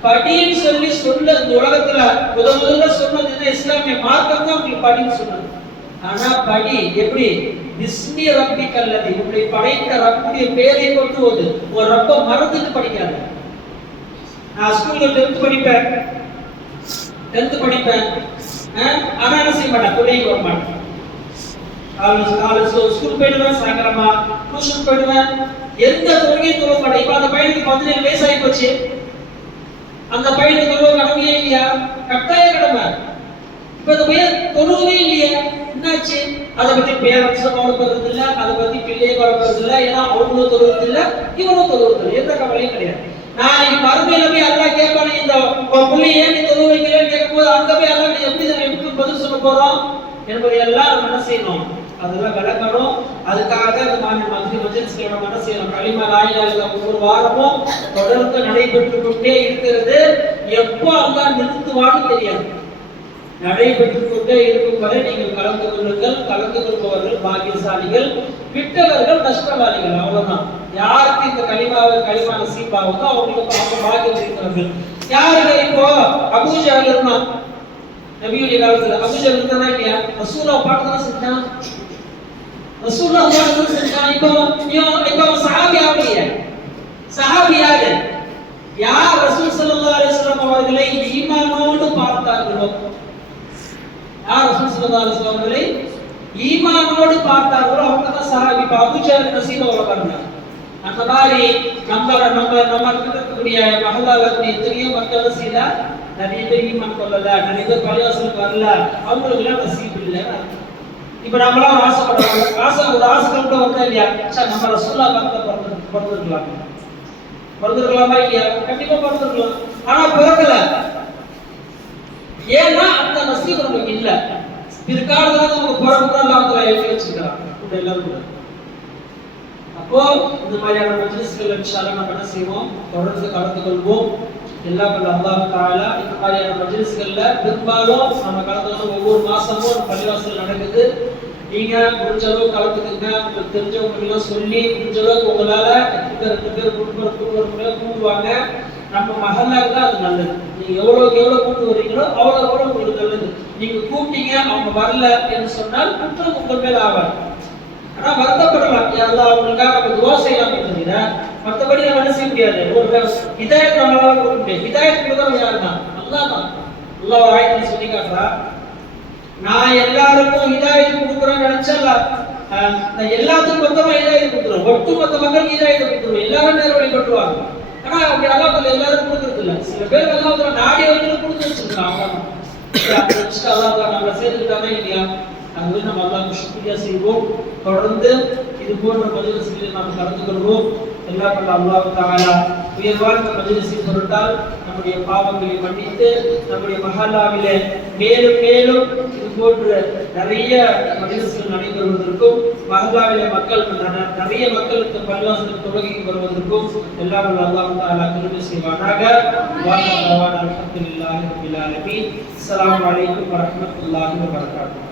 படின்னு சொல்லி சொல்ல இந்த உலகத்துல முதல்ல சொன்னது என்ன? இஸ்லாமிய மார்க்கம் தான் உங்களுக்கு படின்னு சொன்னது. ஆனா படி எப்படி? பிஸ்மி ரப்பிக்கல் லதீ, உங்களை படைத்த ரப்புடைய பெயரை கொண்டு ஓது. ஒரு ரப்ப மறந்துட்டு படிக்காத. நான் ஸ்கூல்ல 10th படிப்பேன், ஆனா என்ன செய்ய மாட்டேன், தொழிலுக்கு வர மாட்டேன். ஸ்கூல் போயிடுவேன், சாயங்காலமா டியூஷன் போயிடுவேன், எந்த தொழிலையும் தொழில் மாட்டேன். இப்ப அந்த பையனுக்கு 17 வயசு ஆகி போச்சு, அந்த பையனுக்கு தொழில் கடமையே இல்லையா? கட்டாய கடமை. இப்ப இந்த பையன் தொழுவே இல்லையா? என்னாச்சு? அதை பத்தி பேரண்ட்ஸும் கவலைப்படுறது இல்லை, அதை பத்தி பிள்ளையை கவலைப்படுறது இல்லை. ஏன்னா அவங்களும் தொழுவது இல்லை, இவனும் தொழுவது இல்லை, எந்த கவலையும் கிடையாது. நாளைக்கு மறுமையில போய் எல்லாம் கேட்பானே, இந்த பிள்ளைய நீ தொழு வைக்கிறேன்னு கேட்கும் போது அங்க போய் எல்லாம் எப்படி பதில் சொல்ல போறோம் என்பதை எல்லாம் நம்ம என்ன செய்யணும், அதெல்லாம் விளக்கணும். அதுக்காக மஜ்லிஸ்ல நம்ம என்ன செய்யணும், கலிமா லா இலாஹ இல்லல்லாஹ் ஒவ்வொரு வாரமும் தொடர்ந்து நடைபெற்று கொண்டே இருக்கிறது. எப்போ அல்லாஹ் நிறுத்துவான்னு தெரியாது. நடைபெற்றுக் கொண்டே இருக்கும் வரை நீங்கள் கலந்து கொள்ளுங்கள். கலந்து கொள்பவர்கள் பாக்கியசாலிகள், விட்டவர்கள் நஷ்டவாளிகள். அவ்வளவுதான். யாருக்கு இந்த கலிமா நசீபாவுதோ அவங்களுக்கு அவங்க பாக்கியம் இருக்கிறார்கள். யாருக்கு இப்போ அபூஜஹல் இருந்தான் நபியுடைய காலத்துல, அபூஜஹல் இருந்தானா இல்லையா? ரசூலுல்லாஹ் பாட்டுதான் செஞ்சான், ரசூலுல்லாஹ் பாட்டுதான் செஞ்சான். இப்போ சஹாபி ஆகலையே. சஹாபி யாரு? யார் ரசூல் ஸல்லல்லாஹு அலைஹி வஸல்லம் அவர்களை ஈமானோடு பார்த்தார்களோ, யார் ரசூல் ஸல்லல்லாஹு அலைஹி வஸல்லம் அவர்களை ஈமானோடு பார்த்தார்களோ அவங்க தான் சஹாபி. இப்போ அபூஜஹல் நசீபா வர பாருங்க. அந்த மாதிரி நம்ம இருக்கக்கூடிய மஹல்லால எத்தனையோ மக்கள் செய்யல, நிறைய பேர் ஈமான் கொள்ளல, நிறைய பேர் பள்ளிவாசலுக்கு வரல, அவங்களுக்கு எல்லாம் நசீப் இல்லை. இப்ப நம்மளாம் ஒரு ஆசை கண்டு வந்தா இல்லையா, சார் நம்ம ரசூலுல்லாஹ் காலத்துல பிறந்திருக்கலாமா இல்லையா? கண்டிப்பா பிறந்திருக்கலாம். ஆனா பிறக்கல. ஏன்னா அந்த நசீப் நமக்கு இல்ல. பிற்காலத்துல நமக்கு பிறகு அல்லாஹ் எழுதி வச்சிருக்கான் எல்லாரும். அப்போ இந்த மாதிரியான மஜ்லிஸ்கள் இன்ஷா அல்லாஹ் நம்ம என்ன செய்வோம், தொடர்ந்து கலந்து கொள்வோம். எல்லாம் வல்ல அல்லாஹ் தஆலா இந்த மாதிரியான மஜ்லிஸ்கள்ல பெரும்பாலும் நம்ம கலந்து ஒவ்வொரு மாசமும் பள்ளிவாசல் நடக்குது. நீங்க முடிஞ்ச அளவு கலந்துக்குங்க. உங்களுக்கு தெரிஞ்சவங்க எல்லாம் சொல்லி முடிஞ்ச அளவுக்கு உங்களால 2 பேர் கூப்பிடுவாங்க. நம்ம மஹல்லாவுக்கு அது நல்லது. நீங்க எவ்வளவுக்கு எவ்வளவு கூப்பிட்டு வரீங்களோ அவ்வளவு உங்களுக்கு நல்லது. நீங்க கூப்பிட்டீங்க அவங்க வரல என்று சொன்னால் குற்றம் உங்கள் மேல ஆவாது. ஆனா வருத்தப்படலாம், யாரெல்லாம் அவங்களுக்காக நம்ம துவா செய்யலாம் தவிர மற்றபடி நம்ம என்ன செய்ய முடியாது. ஒரு ஹிதாயத் நம்மளால கொடுக்க முடியாது. ஹிதாயத் கொடுத்தவங்க யாரு தான்? அல்லாஹ் தான். அல்லாஹ் ஒரு ஆயத்தில் சொல்லி காட்டுறா, நான் எல்லாருக்கும் ஹிதாயத் கொடுக்குறேன்னு நினைச்சல, நான் எல்லாத்துக்கும் மொத்தமா ஹிதாயத் கொடுத்துருவேன். ஒட்டுமொத்த மக்களுக்கு ஹிதாயத் கொடுத்துருவேன். எல்லாரும் நேரம் வழிபட்டுருவாங்க. ஆனா அப்படி அல்லாஹ் எல்லாரும் கொடுக்கறது இல்லை. சில பேர் அல்லாஹ் நாடியவர்களும் கொடுத்து வச்சிருக்காங்க. அல்லாஹ் நம்மளை சேர்த்துக்கிட்டானே இல்லையா? அதுவே நம்ம அல்லாஹ்வுக்கு ஷுக்ரியா செய்வோம். தொடர்ந்து இது போன்ற மஜ்லிஸ்களில் நாம் கலந்து கொள்வோம். எல்லாம் வல்ல அல்லாஹ் தஆலா உயர்வான மஜ்லிஸின் பொருட்டால் நம்முடைய பாவங்களை மன்னித்து நம்முடைய மஹல்லாவிலே மேலும் மேலும் இது போன்ற நிறைய மஜ்லிஸ்கள் நடைபெறுவதற்கும் மஹல்லாவிலே மக்கள் நிறைய மக்களுக்கு பள்ளிவாசலுக்கு தொழுகைக்கு வருவதற்கும் எல்லாம் வல்ல அல்லாஹ் தஆலா கிருபை செய்வானாக. அல்ஹம்துலில்லாஹி ரப்பில் ஆலமீன். அஸ்ஸலாமு அலைக்கும் வரஹ்மத்துல்லாஹி வபரகாத்துஹு.